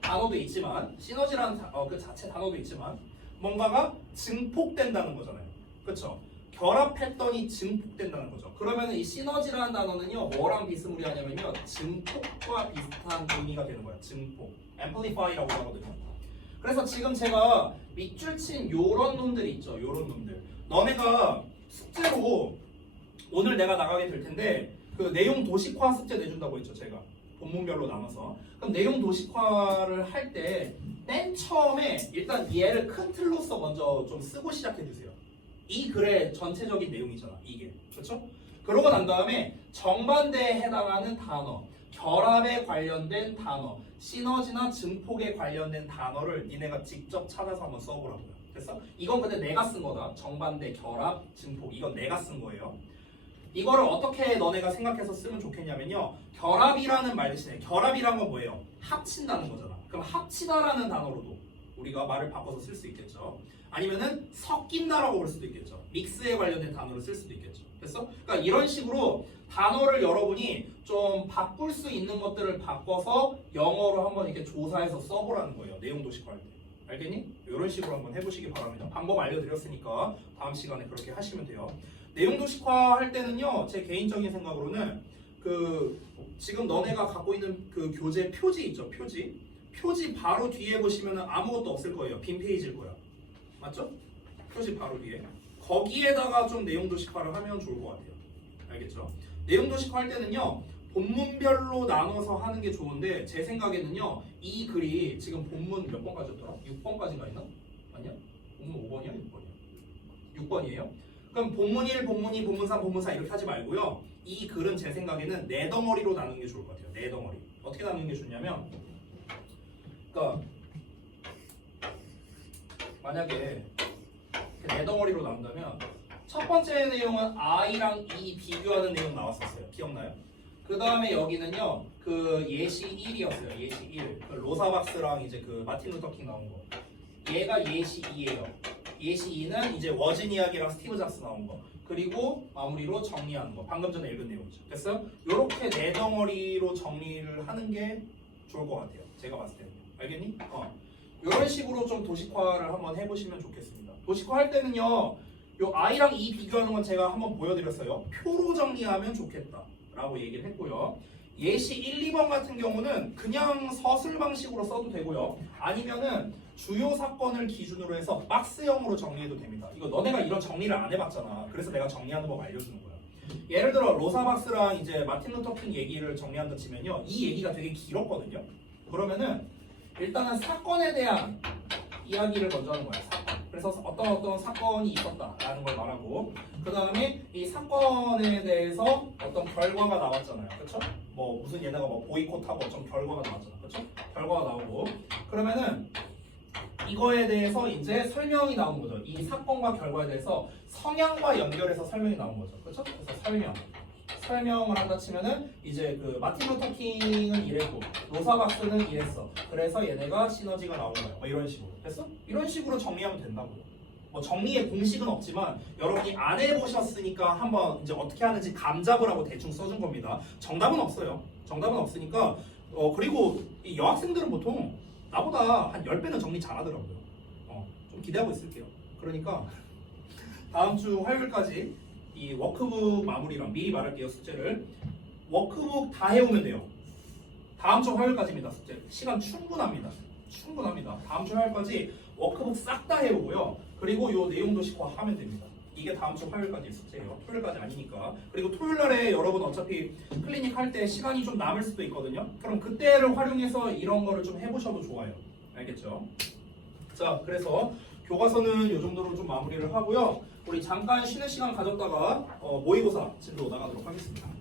단어도 있지만, 시너지라는 그 자체 단어도 있지만, 뭔가가 증폭된다는 거잖아요. 그렇죠? 결합했더니 증폭된다는 거죠. 그러면 이 시너지라는 단어는요, 뭐랑 비스무리하냐면요, 증폭과 비슷한 의미가 되는 거예요. 증폭, amplify라고 하거든요. 그래서 지금 제가 밑줄 친 요런 놈들 있죠. 요런 놈들. 너네가 숙제로 오늘 내가 나가게 될 텐데 그 내용 도식화 숙제 내준다고 했죠. 제가 본문별로 나눠서. 그럼 내용 도식화를 할 때 맨 처음에 일단 얘를 큰 틀로서 먼저 좀 쓰고 시작해 주세요. 이 글의 전체적인 내용이잖아. 이게. 그렇죠? 그러고 난 다음에 정반대에 해당하는 단어, 결합에 관련된 단어, 시너지나 증폭에 관련된 단어를 니네가 직접 찾아서 한번 써보라고요. 됐어? 이건 근데 내가 쓴 거다. 정반대, 결합, 증폭. 이건 내가 쓴 거예요. 이거를 어떻게 너네가 생각해서 쓰면 좋겠냐면요. 결합이라는 말 대신에 결합이란 건 뭐예요? 합친다는 거잖아. 그럼 합치다라는 단어로도 우리가 말을 바꿔서 쓸 수 있겠죠. 아니면은 섞인다라고 볼 수도 있겠죠. 믹스에 관련된 단어를 쓸 수도 있겠죠. 됐어? 그러니까 이런 식으로 단어를 여러분이 좀 바꿀 수 있는 것들을 바꿔서 영어로 한번 이렇게 조사해서 써보라는 거예요. 내용 도식화할 때. 알겠니? 이런 식으로 한번 해보시기 바랍니다. 방법 알려드렸으니까 다음 시간에 그렇게 하시면 돼요. 내용 도식화 할 때는요, 제 개인적인 생각으로는 그 지금 너네가 갖고 있는 그 교재 표지 있죠, 표지 바로 뒤에 보시면 아무것도 없을 거예요. 빈 페이지일 거야. 맞죠? 표지 바로 뒤에 거기에다가 좀 내용 도식화를 하면 좋을 것 같아요. 알겠죠? 내용 도식화 할 때는요, 본문별로 나눠서 하는 게 좋은데 제 생각에는요, 이 글이 지금 본문 몇 번까지였더라? 6번까지가 있나? 아니야? 본문 5번이야? 6번이야? 6번이에요? 그럼 본문 1, 본문 2, 본문 3, 본문 4 이렇게 하지 말고요, 이 글은 제 생각에는 네 덩어리로 나누는 게 좋을 것 같아요. 네 덩어리. 어떻게 나누는 게 좋냐면, 그러니까 만약에 네 덩어리로 나눈다면 첫 번째 내용은 I랑 E 비교하는 내용 나왔었어요. 기억나요? 그 다음에 여기는요, 그 예시 1이었어요. 예시 1. 그 로사박스랑 이제 그 마틴 루터킹 나온 거. 얘가 예시 2예요. 예시 2는 이제 워지니악이랑 스티브 잡스 나온 거. 그리고 마무리로 정리하는 거. 방금 전에 읽은 내용이죠. 됐어요? 요렇게 네 덩어리로 정리를 하는 게 좋을 것 같아요. 제가 봤을 때는. 알겠니? 이런 식으로 좀 도식화를 한번 해보시면 좋겠습니다. 도식화 할 때는요, 요 I랑 E 비교하는 건 제가 한번 보여드렸어요. 표로 정리하면 좋겠다 라고 얘기를 했고요. 예시 1, 2번 같은 경우는 그냥 서술 방식으로 써도 되고요, 아니면은 주요 사건을 기준으로 해서 박스형으로 정리해도 됩니다. 이거 너네가 이런 정리를 안 해봤잖아. 그래서 내가 정리하는 법 알려주는 거야. 예를 들어 로사박스랑 이제 마틴 루터킹 얘기를 정리한다 치면요, 이 얘기가 되게 길었거든요. 그러면은 일단은 사건에 대한 이야기를 먼저 하는 거야. 사건. 그래서 어떤 사건이 있었다라는 걸 말하고, 그 다음에 이 사건에 대해서 어떤 결과가 나왔잖아요. 그렇죠? 뭐 무슨 얘네가 뭐 보이콧하고 어떤 결과가 나왔잖아. 그렇죠? 결과가 나오고, 그러면은 이거에 대해서 이제 설명이 나온 거죠. 이 사건과 결과에 대해서 성향과 연결해서 설명이 나온 거죠. 그렇죠? 그래서 설명을 한다 치면은 이제 그 마틴 루터킹은 이랬고 로사박스는 이랬어. 그래서 얘네가 시너지가 나온 거야. 뭐 이런 식으로. 됐어? 이런 식으로 정리하면 된다고요. 뭐 정리의 공식은 없지만 여러분이 안 해보셨으니까 한번 이제 어떻게 하는지 감잡을 하고 대충 써준 겁니다. 정답은 없어요. 정답은 없으니까. 그리고 이 여학생들은 보통 나보다 한 10배는 정리 잘하더라고요. 좀 기대하고 있을게요. 그러니까 다음 주 화요일까지 이 워크북 마무리랑 미리 말할게요. 숙제를 워크북 다 해오면 돼요. 다음 주 화요일까지입니다. 숙제 시간 충분합니다. 다음 주 화요일까지 워크북 싹 다 해오고요. 그리고 요 내용 도식화 하면 됩니다. 이게 다음 주 화요일까지 숙제예요. 토요일까지 아니니까. 그리고 토요일날에 여러분 어차피 클리닉 할 때 시간이 좀 남을 수도 있거든요. 그럼 그때를 활용해서 이런 거를 좀 해보셔도 좋아요. 알겠죠? 자, 그래서 교과서는 이 정도로 좀 마무리를 하고요. 우리 잠깐 쉬는 시간 가졌다가 모의고사 진로 나가도록 하겠습니다.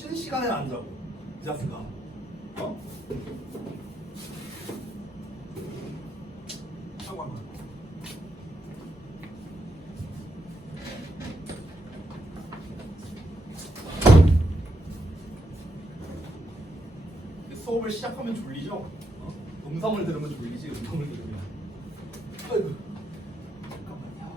쉬는 시간에 안 자고 이 자식아. 어? 잠깐만. 수업을 시작하면 졸리죠? 어? 음성을 들으면 졸리지 음성을 들으면. 아이고. 잠깐만요.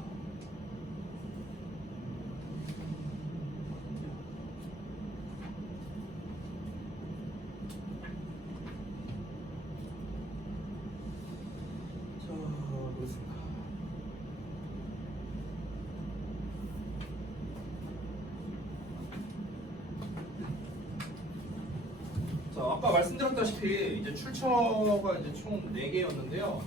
자, 그렇습니다. 자, 아까 말씀드렸다시피 이제 출처가 이제 총 4개였는데요.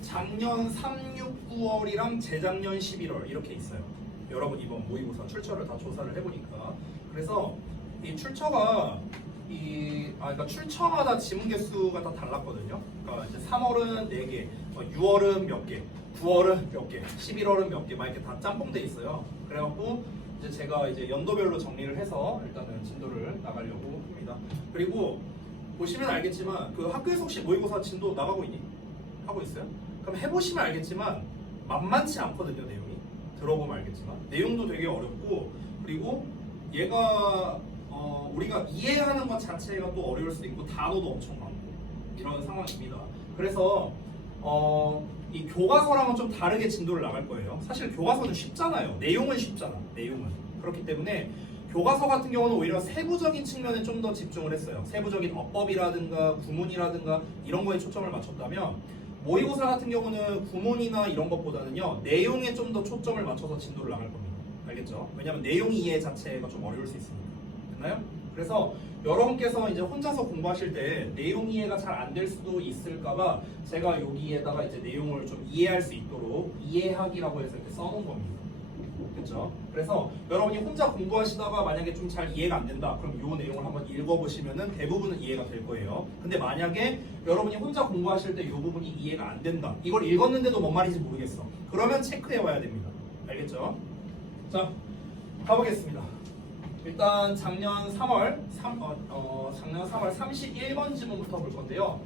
작년 3, 6, 9월이랑 재작년 11월 이렇게 있어요. 여러분 이번 모의고사 출처를 다 조사를 해보니까. 그래서 이 출처가 그러니까 출처마다 지문 개수가 다 달랐거든요. 그러니까 이제 3월은 4개, 6월은 몇 개, 9월은 몇 개, 11월은 몇 개, 막 이렇게 다 짬뽕돼 있어요. 그래갖고 이제 제가 이제 연도별로 정리를 해서 일단은 진도를 나가려고 합니다. 그리고 보시면 알겠지만 그 학교에서 혹시 모의고사 진도 나가고 있니? 하고 있어요? 그럼 해보시면 알겠지만 만만치 않거든요. 내용이 들어보면 알겠지만 내용도 되게 어렵고, 그리고 얘가 우리가 이해하는 것 자체가 또 어려울 수도 있고 단어도 엄청 많고 이런 상황입니다. 그래서 이 교과서랑은 좀 다르게 진도를 나갈 거예요. 사실 교과서는 쉽잖아요. 내용은 쉽잖아. 내용은. 그렇기 때문에 교과서 같은 경우는 오히려 세부적인 측면에 좀 더 집중을 했어요. 세부적인 어법이라든가 구문이라든가 이런 거에 초점을 맞췄다면, 모의고사 같은 경우는 구문이나 이런 것보다는요 내용에 좀 더 초점을 맞춰서 진도를 나갈 겁니다. 알겠죠? 왜냐하면 내용 이해 자체가 좀 어려울 수 있으니까. 됐나요? 그래서 여러분께서 이제 혼자서 공부하실 때 내용 이해가 잘 안 될 수도 있을까봐 제가 여기에다가 이제 내용을 좀 이해할 수 있도록 이해하기라고 해서 이렇게 써놓은 겁니다. 그렇죠? 그래서 여러분이 혼자 공부하시다가 만약에 좀 잘 이해가 안 된다, 그럼 이 내용을 한번 읽어보시면은 대부분은 이해가 될 거예요. 근데 만약에 여러분이 혼자 공부하실 때 이 부분이 이해가 안 된다, 이걸 읽었는데도 뭔 말인지 모르겠어, 그러면 체크해 와야 됩니다. 알겠죠? 자, 가보겠습니다. 일단 작년 3월 31번 지문부터 볼 건데요.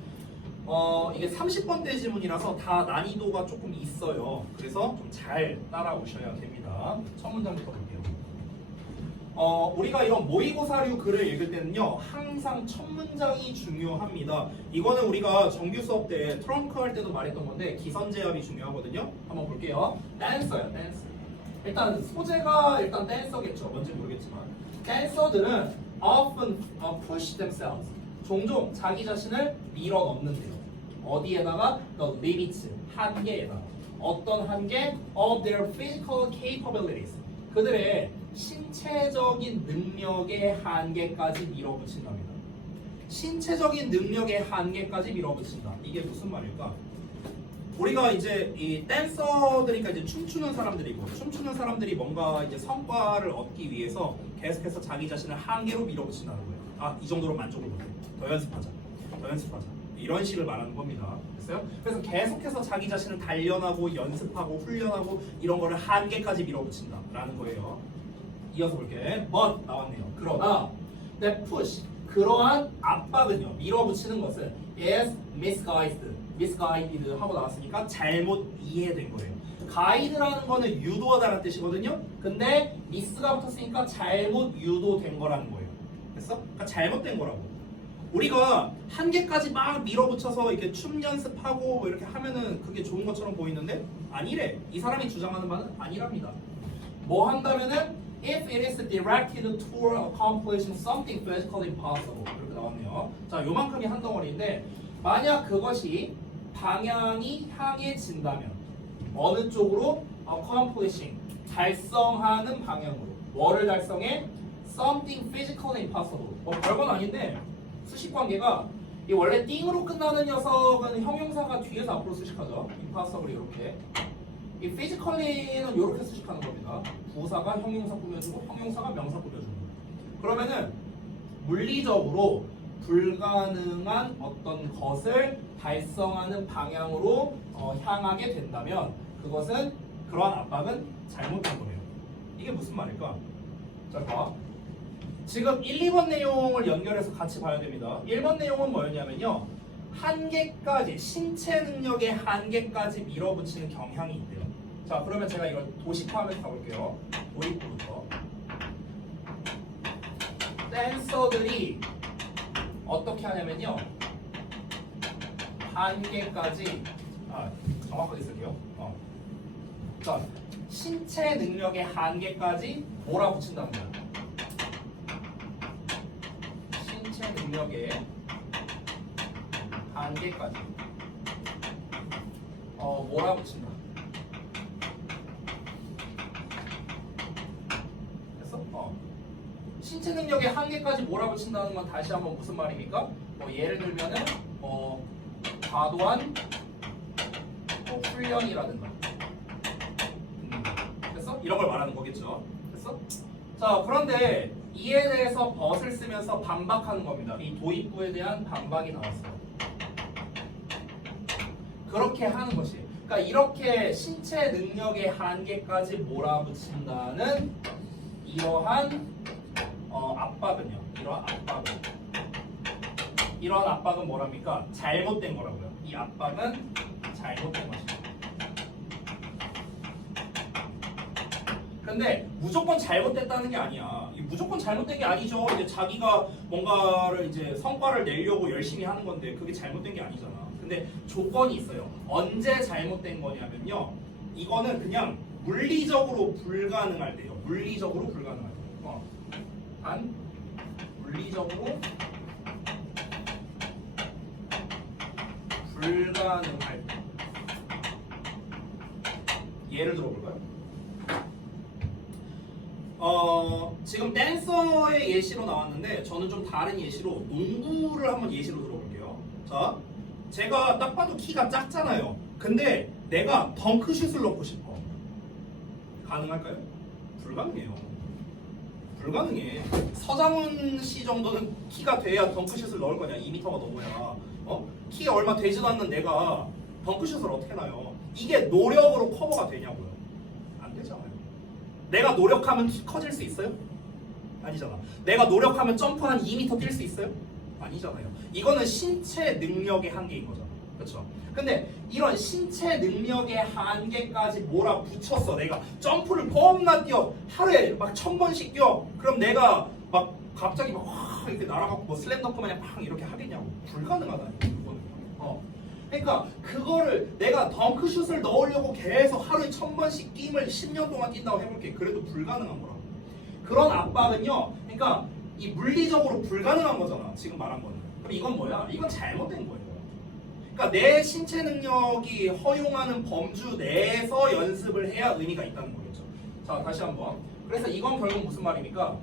이게 30번대 지문이라서 다 난이도가 조금 있어요. 그래서 좀 잘 따라오셔야 됩니다. 첫 문장부터 볼게요. 우리가 이런 모의고사류 글을 읽을 때는요 항상 첫 문장이 중요합니다. 이거는 우리가 정규 수업 때 트렁크 할 때도 말했던 건데 기선제압이 중요하거든요. 한번 볼게요. 댄서요, 댄서. 일단 소재가 일단 댄서겠죠. 뭔지 모르겠지만 댄서들은 often push themselves, 종종 자기 자신을 밀어 넣는데요. 어디에다가? The limits, 한계에다가. 어떤 한계? Of their physical capabilities, 그들의 신체적인 능력의 한계까지 밀어붙인답니다. 신체적인 능력의 한계까지 밀어붙인다. 이게 무슨 말일까? 우리가 이제 이 댄서들이니까 이제 춤추는 사람들이고, 춤추는 사람들이 뭔가 이제 성과를 얻기 위해서 계속해서 자기 자신을 한계로 밀어붙인다는 거예요. 아, 이 정도로 만족을 못해. 더 연습하자. 더 연습하자. 이런 식을 말하는 겁니다. 됐어요? 그래서 계속해서 자기 자신을 단련하고 연습하고 훈련하고 이런 거를 한계까지 밀어붙인다라는 거예요. 이어서 볼게. But 나왔네요. 그러나 that push, 그러한 압박은요, 밀어붙이는 것은 is misguided 하고 나왔으니까 잘못 이해된 거예요. 가이드라는 거는 유도하다라는 뜻이거든요. 근데 미스가 붙었으니까 잘못 유도된 거라는 거예요. 됐어? 그러니까 잘못된 거라고. 우리가 한계까지 막 밀어붙여서 이렇게 춤 연습하고 뭐 이렇게 하면은 그게 좋은 것처럼 보이는데 아니래. 이 사람이 주장하는 바는 아니랍니다. 뭐 한다면은 if it is directed toward accomplishing something physically impossible, 이렇게 나왔네요. 자, 요만큼이 한 덩어리인데 만약 그것이 방향이 향해진다면 어느 쪽으로? accomplishing, 달성하는 방향으로. 뭐를 달성해? something physically impossible. 뭐 별건 아닌데 수식관계가 이 원래 띵으로 끝나는 녀석은 형용사가 뒤에서 앞으로 수식하죠. impossible 이렇게. 이 physically는 이렇게 수식하는 겁니다. 부사가 형용사 꾸며주고 형용사가 명사 꾸며주는 거예요. 그러면은 물리적으로 불가능한 어떤 것을 달성하는 방향으로 향하게 된다면 그것은, 그러한 압박은 잘못된 거예요. 이게 무슨 말일까? 자, 봐. 지금 1, 2번 내용을 연결해서 같이 봐야 됩니다. 1번 내용은 뭐였냐면요. 한계까지, 신체 능력의 한계까지 밀어붙이는 경향이 있대요. 자, 그러면 제가 이걸 도식화하면서 가볼게요. 도입부부터. 댄서들이 어떻게 하냐면요. 한계까지, 정확하게 쓸게요. 자, 신체 능력의 한계까지 몰아붙인다는 거예요. 신체 능력의 한계까지 몰아붙인다. 됐어? 신체 능력의 한계까지 몰아붙인다는 건 다시 한번 무슨 말입니까? 예를 들면은 과도한 훈련이라든가 됐어? 이런 걸 말하는 거겠죠. 됐어? 자, 그런데 이에 대해서 but을 쓰면서 반박하는 겁니다. 이 도입부에 대한 반박이 나왔어요. 그렇게 하는 것이, 그러니까 이렇게 신체 능력의 한계까지 몰아붙인다는 이러한 압박은요. 이러한 압박은 뭐랍니까? 잘못된 거라고요. 이 압박은 잘못된 것입니다. 근데 무조건 잘못됐다는 게 아니야. 무조건 잘못된 게 아니죠. 이제 자기가 뭔가를 이제 성과를 내려고 열심히 하는 건데 그게 잘못된 게 아니잖아. 근데 조건이 있어요. 언제 잘못된 거냐면요. 이거는 그냥 물리적으로 불가능할 때요. 물리적으로 불가능할 때. 단 물리적으로 불가능할 때. 예를 들어볼까요? 지금 댄서의 예시로 나왔는데 저는 좀 다른 예시로 농구를 한번 예시로 들어볼게요. 자, 제가 딱 봐도 키가 작잖아요. 근데 내가 덩크슛을 넣고 싶어. 가능할까요? 불가능해요. 불가능해. 서장훈 씨 정도는 키가 돼야 덩크슛을 넣을 거냐. 2m가 넘어야. 키가 얼마 되지도 않는 내가 덩크슛을 어떻게 나요? 이게 노력으로 커버가 되냐고요. 안 되잖아요. 내가 노력하면 키 커질 수 있어요? 아니잖아. 내가 노력하면 점프 한 2m 뛸 수 있어요? 아니잖아요. 이거는 신체 능력의 한계인 거잖아. 그렇죠? 근데 이런 신체 능력의 한계까지 몰아붙였어. 내가 점프를 겁나 뛰어. 하루에 막 1000번씩 뛰어. 그럼 내가 막 갑자기 막 확 이렇게 날아가고 뭐 슬램덩크 마냥 팡 이렇게 하겠냐고. 불가능하다. 이거는. 그러니까 그거를 내가 덩크슛을 넣으려고 계속 하루에 1000번씩 뛰임을 10년 동안 뛴다고 해볼게. 그래도 불가능한 거라고. 그런 압박은요. 그러니까 이 물리적으로 불가능한 거잖아. 지금 말한 거는. 그럼 이건 뭐야? 이건 잘못된 거예요. 그러니까 내 신체 능력이 허용하는 범주 내에서 연습을 해야 의미가 있다는 거겠죠. 자, 다시 한번. 그래서 이건 결국 무슨 말입니까?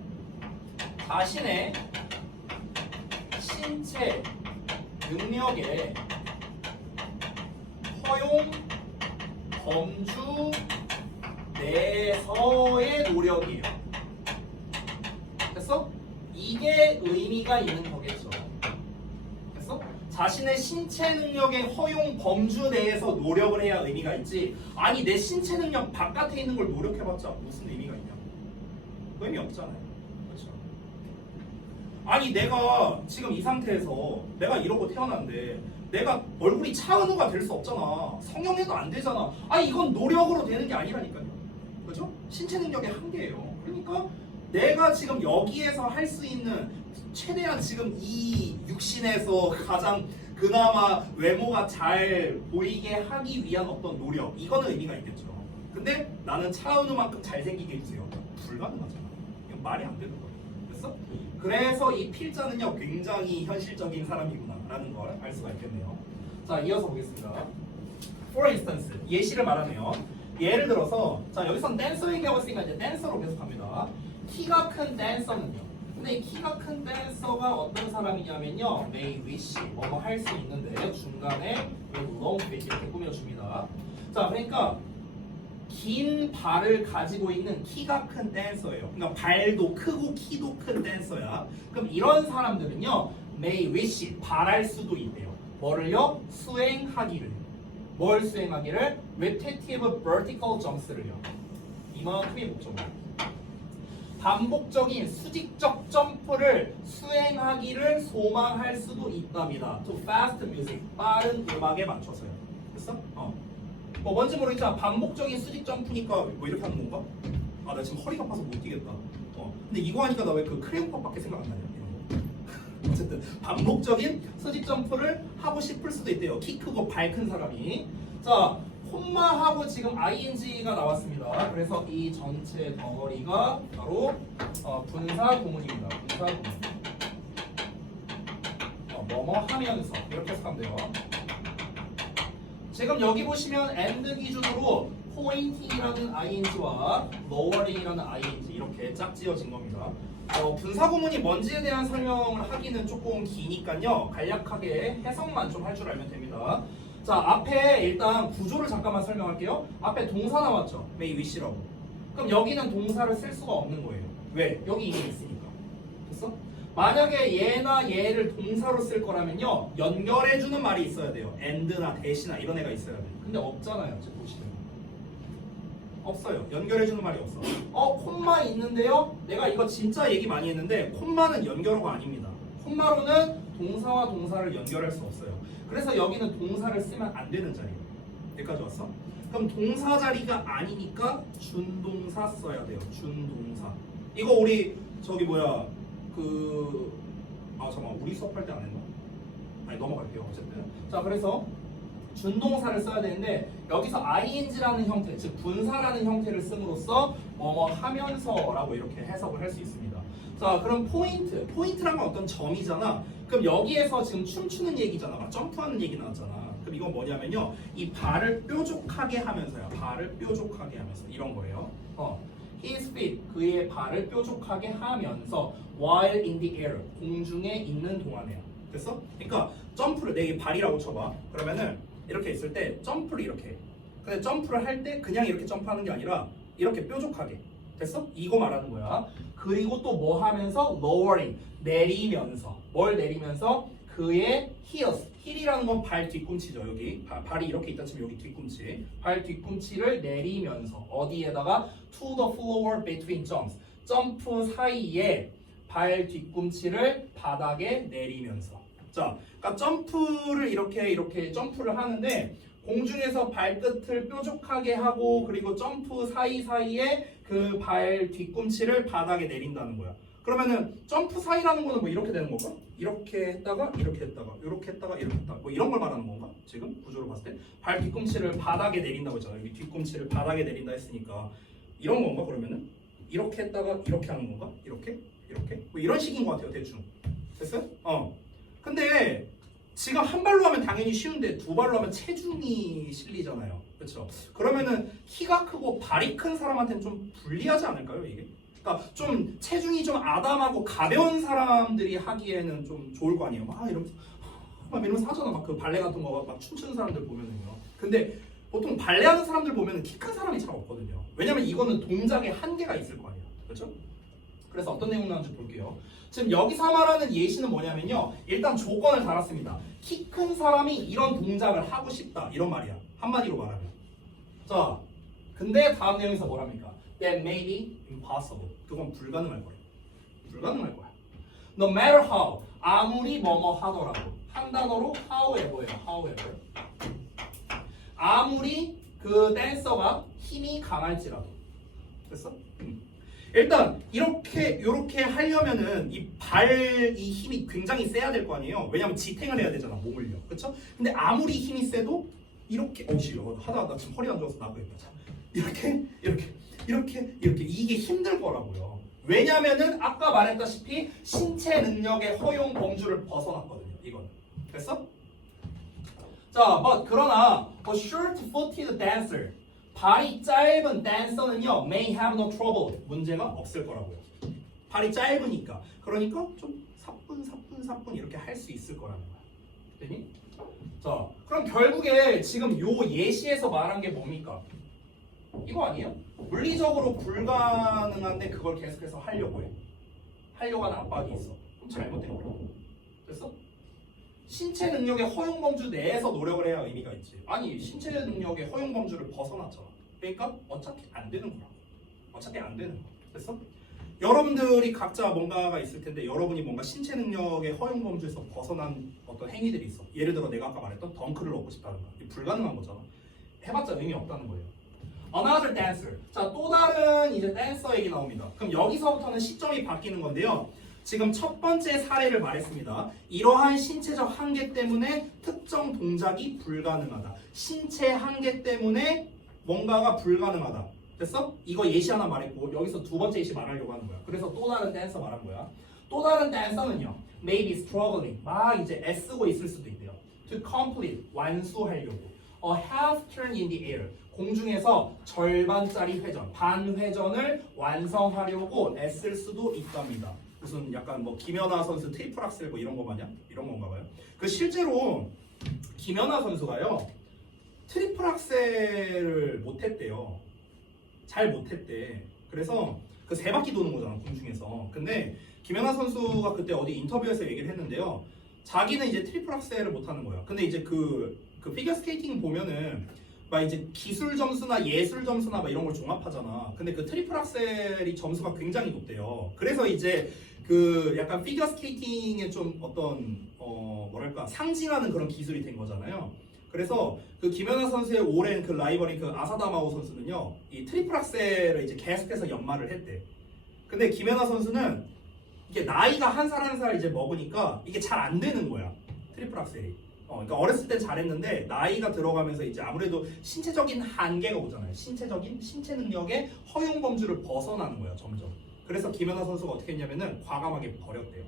자신의 신체 능력의 허용 범주 내에서의 노력이에요. 됐어? 이게 의미가 있는 거겠죠. 됐어? 자신의 신체 능력의 허용 범주 내에서 노력을 해야 의미가 있지. 아니 내 신체 능력 바깥에 있는 걸 노력해봤자 무슨 의미가 있냐고. 의미 없잖아요. 그렇죠? 아니 내가 지금 이 상태에서 내가 이러고 태어났는데 내가 얼굴이 차은우가 될 수 없잖아. 성형해도 안 되잖아. 아니 이건 노력으로 되는 게 아니라니까요. 그렇죠? 신체 능력의 한계예요. 그러니까 내가 지금 여기에서 할 수 있는 최대한 지금 이 육신에서 가장 그나마 외모가 잘 보이게 하기 위한 어떤 노력, 이거는 의미가 있겠죠. 근데 나는 차은우만큼 잘생기게 해주세요. 불가능하잖아. 이건 말이 안 되는 거예요. 됐어? 그래서 이 필자는요 굉장히 현실적인 사람이구나 라는 걸 알 수가 있겠네요. 자, 이어서 보겠습니다. For instance, 예시를 말하네요. 예를 들어서 자 여기선 댄서 얘기하고 있으니까 이제 댄서로 계속 갑니다. 키가 큰 댄서는요. 근데 이 키가 큰 댄서가 어떤 사람이냐면요. may wish 뭐뭐 할 수 있는데 중간에 long fit 이렇게 꾸며줍니다. 자, 그러니까 긴 발을 가지고 있는 키가 큰 댄서예요. 그러니까 발도 크고 키도 큰 댄서야. 그럼 이런 사람들은요. may wish 바랄 수도 있대요. 뭐를요? 수행하기를. 뭘 수행하기를? repetitive vertical jumps를요. 이만큼이 목적어예요. 반복적인 수직적 점프를 수행하기를 소망할 수도 있답니다. To fast music, 빠른 음악에 맞춰서요. 됐어? 뭐 뭔지 모르겠지만 반복적인 수직 점프니까 뭐 이렇게 하는 건가? 아, 나 지금 허리가 아파서 못 뛰겠다. 근데 이거 하니까 나 왜 그 크레용팝밖에 생각 안 나냐? 이런 거. 어쨌든 반복적인 수직 점프를 하고 싶을 수도 있대요. 키 크고 발 큰 사람이. 자, 콤마하고 지금 ing가 나왔습니다. 그래서 이 전체 덩어리가 바로 분사 구문입니다. 분사 구문. 뭐뭐 하면서 이렇게 해석하면 돼요. 지금 여기 보시면 and 기준으로 pointing이라는 ing와 lowering이라는 ing 이렇게 짝지어진 겁니다. 분사 구문이 뭔지에 대한 설명을 하기는 조금 기니까요. 간략하게 해석만 좀 할 줄 알면 됩니다. 자, 앞에 일단 구조를 잠깐만 설명할게요. 앞에 동사 나왔죠? may wish라고. 그럼 여기는 동사를 쓸 수가 없는 거예요. 왜? 여기 이미 있으니까. 됐어? 만약에 얘나 얘를 동사로 쓸 거라면요, 연결해주는 말이 있어야 돼요. and나 대시나 이런 애가 있어야 돼요. 근데 없잖아요. 지금 보시면 없어요. 연결해주는 말이 없어. 콤마 있는데요. 내가 이거 진짜 얘기 많이 했는데 콤마는 연결어가 아닙니다. 콤마로는 동사와 동사를 연결할 수 없어요. 그래서 여기는 동사를 쓰면 안 되는 자리예요. 여기까지 왔어? 그럼 동사 자리가 아니니까 준동사 써야 돼요. 준동사. 이거 우리 저기 뭐야 잠깐만, 우리 수업할 때 안 했나? 아니, 넘어갈게요. 어쨌든. 자, 그래서 준동사를 써야 되는데 여기서 ing라는 형태, 즉 분사라는 형태를 씀으로써 뭐뭐 하면서라고 이렇게 해석을 할 수 있습니다. 자, 그럼 포인트란 건 어떤 점이잖아. 그럼 여기에서 지금 춤추는 얘기잖아. 막 점프하는 얘기 나왔잖아. 그럼 이건 뭐냐면요, 이 발을 뾰족하게 하면서요. 발을 뾰족하게 하면서 이런 거예요. His feet, 그의 발을 뾰족하게 하면서 while in the air, 공중에 있는 동안에요. 됐어? 그러니까 점프를 내 발이라고 쳐봐. 그러면은 이렇게 있을 때 점프를 이렇게 해. 근데 점프를 할 때 그냥 이렇게 점프하는 게 아니라 이렇게 뾰족하게. 됐어? 이거 말하는 거야. 그리고 또 뭐 하면서 lowering, 내리면서. 뭘 내리면서? 그의 heels, 힐이라는 건 발 뒤꿈치죠. 여기 발이 이렇게 있다 치면 여기 뒤꿈치, 발 뒤꿈치를 내리면서 어디에다가 to the floor between jumps, 점프 사이에 발 뒤꿈치를 바닥에 내리면서. 자, 그러니까 점프를 이렇게 점프를 하는데 공중에서 발끝을 뾰족하게 하고 그리고 점프 사이사이에 그 발 뒤꿈치를 바닥에 내린다는 거야. 그러면은 점프 사이라는 거는 뭐 이렇게 되는 건가? 이렇게 했다가 이렇게 했다가 이렇게 했다가 이렇게 했다가 뭐 이런 걸 말하는 건가? 지금 구조를 봤을 때 발 뒤꿈치를 바닥에 내린다고 했잖아. 여기 뒤꿈치를 바닥에 내린다 했으니까 이런 건가? 그러면은 이렇게 했다가 이렇게 하는 건가? 이렇게 뭐 이런 식인 것 같아요. 대충 됐어요? 근데 지금 한 발로 하면 당연히 쉬운데 두 발로 하면 체중이 실리잖아요. 그렇죠? 그러면은 키가 크고 발이 큰 사람한테는 좀 불리하지 않을까요, 이게? 그러니까 좀 체중이 좀 아담하고 가벼운 사람들이 하기에는 좀 좋을 거 아니에요. 막 이러면서 하잖아. 막 그 발레 같은 거 막 춤추는 사람들 보면은요. 근데 보통 발레하는 사람들 보면은 키 큰 사람이 잘 없거든요. 왜냐면 이거는 동작에 한계가 있을 거 아니에요. 그렇죠? 그래서 어떤 내용 나오는지 볼게요. 지금 여기서 말하는 예시는 뭐냐면요, 일단 조건을 달았습니다. 키 큰 사람이 이런 동작을 하고 싶다, 이런 말이야. 한마디로 말하면. 자, 근데 다음 내용에서 뭐랍니까? That may be impossible. 그건 불가능할 거야. 불가능할 거야. No matter how, 아무리 뭐뭐 하더라도. 한 단어로 however예요. however. 아무리 그 댄서가 힘이 강할지라도. 됐어? 일단 요렇게 하려면은 이 힘이 굉장히 세야 될 거 아니에요. 왜냐면 지탱을 해야 되잖아, 몸을요. 그렇죠? 근데 아무리 힘이 세도 이렇게 하다가 나 지금 허리 안 좋아서 나가겠다. 자, 이렇게 이게 힘들 거라고요. 왜냐면은 아까 말했다시피 신체 능력의 허용 범주를 벗어났거든요. 이건 됐어? 자, 그러나 a short-footed dancer, 발이 짧은 댄서는요, may have no trouble, 문제가 없을 거라고요. 발이 짧으니까. 그러니까 좀 사뿐 이렇게 할 수 있을 거라는 거야. 됐니? 자, 그럼 결국에 지금 요 예시에서 말한 게 뭡니까? 이거 아니에요? 물리적으로 불가능한데 그걸 계속해서 하려고 해. 하려고 하는 압박이 있어. 그럼 잘못된 거야. 됐어? 신체 능력의 허용 범주 내에서 노력을 해야 의미가 있지. 아니, 신체 능력의 허용 범주를 벗어났잖아. 그러니까 어차피 안 되는 거야. 어차피 안 되는 거야. 됐어? 여러분들이 각자 뭔가가 있을 텐데 여러분이 뭔가 신체 능력의 허용 범주에서 벗어난 어떤 행위들이 있어. 예를 들어 내가 아까 말했던 덩크를 넣고 싶다든가. 이게 불가능한 거잖아. 해봤자 의미 없다는 거예요. Another dancer. 자, 또 다른 이제 댄서 얘기 나옵니다. 그럼 여기서부터는 시점이 바뀌는 건데요. 지금 첫 번째 사례를 말했습니다. 이러한 신체적 한계 때문에 특정 동작이 불가능하다. 신체 한계 때문에 뭔가가 불가능하다. 됐어? 이거 예시 하나 말했고 여기서 두 번째 예시 말하려고 하는 거야. 그래서 또 다른 댄서 말한 거야. 또 다른 댄서는요. Maybe struggling. 막 이제 애쓰고 있을 수도 있대요. To complete. 완수하려고. A half turn in the air. 공중에서 절반짜리 회전, 반회전을 완성하려고 애쓸 수도 있답니다. 무슨 약간 뭐 김연아 선수 트리플 악셀 뭐 이런 거 마냥? 이런 건가 봐요. 그 실제로 김연아 선수가요. 트리플 악셀을 못했대요. 잘 못했대. 그래서 그 세 바퀴 도는 거잖아 공중에서. 근데 김연아 선수가 그때 어디 인터뷰에서 얘기를 했는데요. 자기는 이제 트리플 악셀을 못하는 거야. 근데 이제 그 피겨 스케이팅 보면은 막 이제 기술 점수나 예술 점수나 막 이런 걸 종합하잖아. 근데 그 트리플 악셀이 점수가 굉장히 높대요. 그래서 이제 그 약간 피겨 스케이팅의 좀 어떤 뭐랄까 상징하는 그런 기술이 된 거잖아요. 그래서 그 김연아 선수의 오랜 그 라이벌인 그 아사다마오 선수는요, 이 트리플 악셀을 이제 계속해서 연마를 했대. 근데 김연아 선수는 이게 나이가 한 살 한 살 이제 먹으니까 이게 잘 안 되는 거야. 트리플 악셀이. 그러니까 어렸을 땐 잘했는데 나이가 들어가면서 이제 아무래도 신체적인 한계가 오잖아요. 신체 능력의 허용 범주를 벗어나는 거야 점점. 그래서 김연아 선수가 어떻게 했냐면은 과감하게 버렸대요.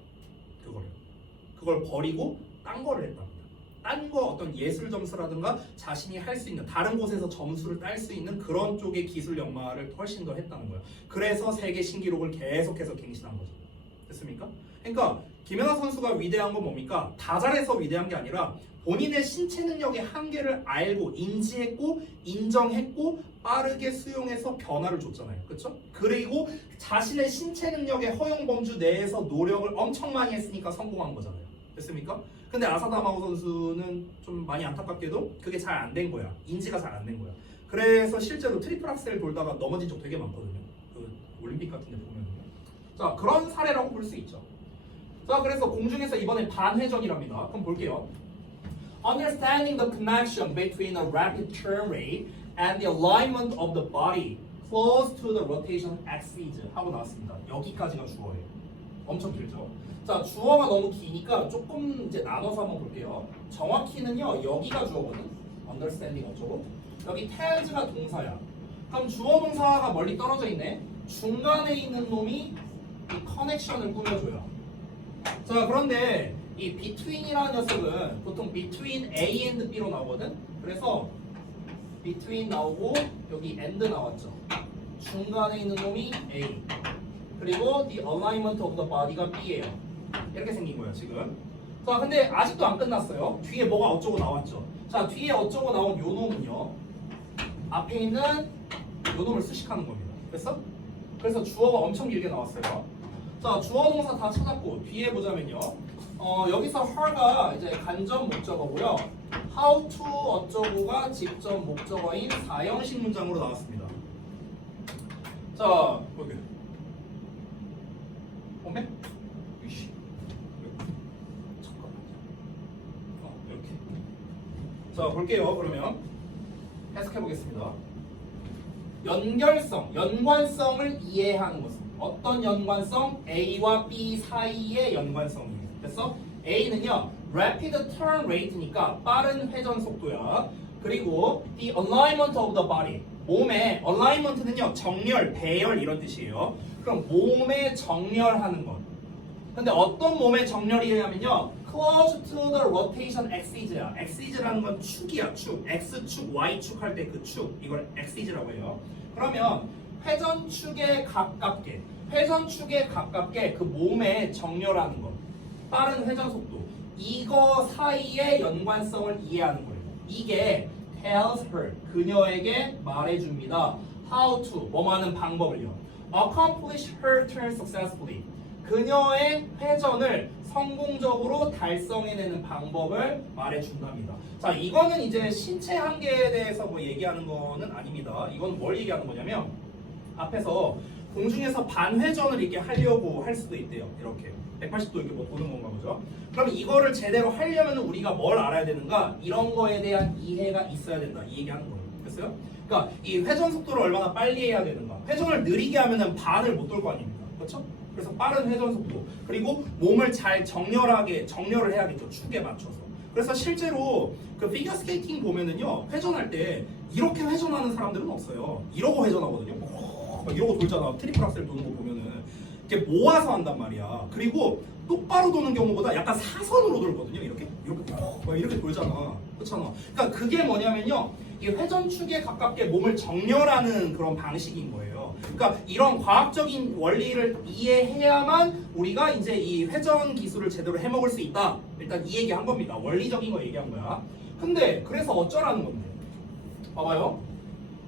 그걸 버리고 딴 거를 했답니다. 딴 거 어떤 예술 점수라든가 자신이 할 수 있는 다른 곳에서 점수를 딸 수 있는 그런 쪽의 기술 연마를 훨씬 더 했다는 거예요. 그래서 세계 신기록을 계속해서 갱신한 거죠. 됐습니까? 그러니까 김연아 선수가 위대한 건 뭡니까? 다 잘해서 위대한 게 아니라 본인의 신체 능력의 한계를 알고 인지했고 인정했고 빠르게 수용해서 변화를 줬잖아요. 그렇죠? 그리고 자신의 신체 능력의 허용 범주 내에서 노력을 엄청 많이 했으니까 성공한 거잖아요. 됐습니까? 근데 아사다마오 선수는 좀 많이 안타깝게도 그게 잘 안 된 거야. 인지가 잘 안 된 거야. 그래서 실제로 트리플 악셀 돌다가 넘어진 적 되게 많거든요. 그 올림픽 같은 데 보면요. 자, 그런 사례라고 볼 수 있죠. 자, 그래서 공중에서 이번에 반회전이랍니다. 그럼 볼게요. Understanding the connection between a rapid turn rate and the alignment of the body close to the rotation axis 하고 나왔습니다. 여기까지가 주어예요. 엄청 길죠? 자, 주어가 너무 기니까 조금 이제 나눠서 한번 볼게요. 정확히는요, 여기가 주어거든. Understanding 어쩌고. 여기 tells가 동사야. 그럼 주어 동사가 멀리 떨어져 있네. 중간에 있는 놈이 이 커넥션을 꾸며줘요. 자, 그런데 이 between이라는 녀석은 보통 between A and B로 나오거든. 그래서 between 나오고 여기 and 나왔죠. 중간에 있는 놈이 A. 그리고 the alignment of the body가 B예요. 이렇게 생긴 거예요 지금. 자, 근데 아직도 안 끝났어요. 뒤에 뭐가 어쩌고 나왔죠. 자, 뒤에 어쩌고 나온 요 놈은요, 앞에 있는 요 놈을 수식하는 겁니다. 됐어? 그래서 주어가 엄청 길게 나왔어요. 자, 주어 동사 다 찾았고 뒤에 보자면요, 여기서 her가 이제 간접 목적어고요, how to 어쩌고가 직접 목적어인 4형식 문장으로 나왔습니다. 자, 여기 오메? 이씨, 잠깐만. 이렇게. 자, 볼게요. 그러면 해석해 보겠습니다. 연관성을 이해하는 것은 어떤 연관성? A와 B 사이의 연관성이에요. 됐어? A는요, rapid turn rate니까 빠른 회전 속도야. 그리고 the alignment of the body. 몸의 alignment는요, 정렬, 배열 이런 뜻이에요. 그럼 몸에 정렬하는 것. 근데 어떤 몸의 정렬이냐면요, close to the rotation axis야. axis라는 건 축이야, 축. X축, Y축 할 때 그 축. 이걸 axis라고 해요. 그러면 회전축에 가깝게 그 몸에 정렬하는 것. 빠른 회전 속도. 이거 사이의 연관성을 이해하는 거예요. 이게 tells her, 그녀에게 말해줍니다. how to, 뭐뭐 하는 방법을요. accomplish her turn successfully. 그녀의 회전을 성공적으로 달성해내는 방법을 말해준답니다. 자, 이거는 이제 신체 한계에 대해서 뭐 얘기하는 거는 아닙니다. 이건 뭘 얘기하는 거냐면 앞에서 공중에서 반회전을 이렇게 하려고 할 수도 있대요. 이렇게 180도 이렇게 뭐 도는 건가 보죠. 그럼 이거를 제대로 하려면 우리가 뭘 알아야 되는가? 이런 거에 대한 이해가 있어야 된다. 이 얘기하는 거예요. 됐어요? 그러니까 이 회전 속도를 얼마나 빨리 해야 되는가? 회전을 느리게 하면은 반을 못 돌 거 아닙니까? 그렇죠? 그래서 빠른 회전 속도 그리고 몸을 잘 정렬을 해야겠죠. 축에 맞춰서. 그래서 실제로 그 피겨 스케이팅 보면은요 회전할 때 이렇게 회전하는 사람들은 없어요. 이러고 회전하거든요. 막 이러고 돌잖아. 트리플 악셀 도는 거 보면은 이렇게 모아서 한단 말이야. 그리고 똑바로 도는 경우보다 약간 사선으로 돌거든요. 이렇게 막 이렇게 돌잖아. 그렇잖아. 그러니까 그게 뭐냐면요. 이 회전축에 가깝게 몸을 정렬하는 그런 방식인 거예요. 그러니까 이런 과학적인 원리를 이해해야만 우리가 이제 이 회전 기술을 제대로 해먹을 수 있다. 일단 이 얘기한 겁니다. 원리적인 거 얘기한 거야. 근데 그래서 어쩌라는 건데? 봐봐요.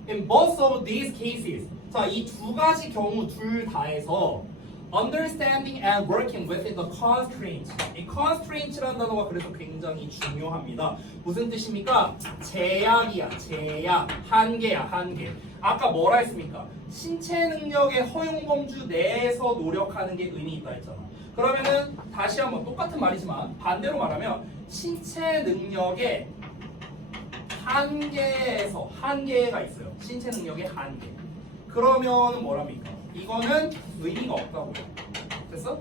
In both of these cases, 자, 이 두 가지 경우 둘 다에서 understanding and working within the constraints. 이 constraints라는 단어가 그래서 굉장히 중요합니다. 무슨 뜻입니까? 제약이야, 제약. 한계야, 한계. 아까 뭐라 했습니까? 신체 능력의 허용 범주 내에서 노력하는 게 의미 있다 했잖아. 그러면은 다시 한번 똑같은 말이지만 반대로 말하면 신체 능력의 한계에서 한계가 있어요. 신체 능력의 한계. 그러면 뭐랍니까? 이거는 의미가 없다고요. 됐어?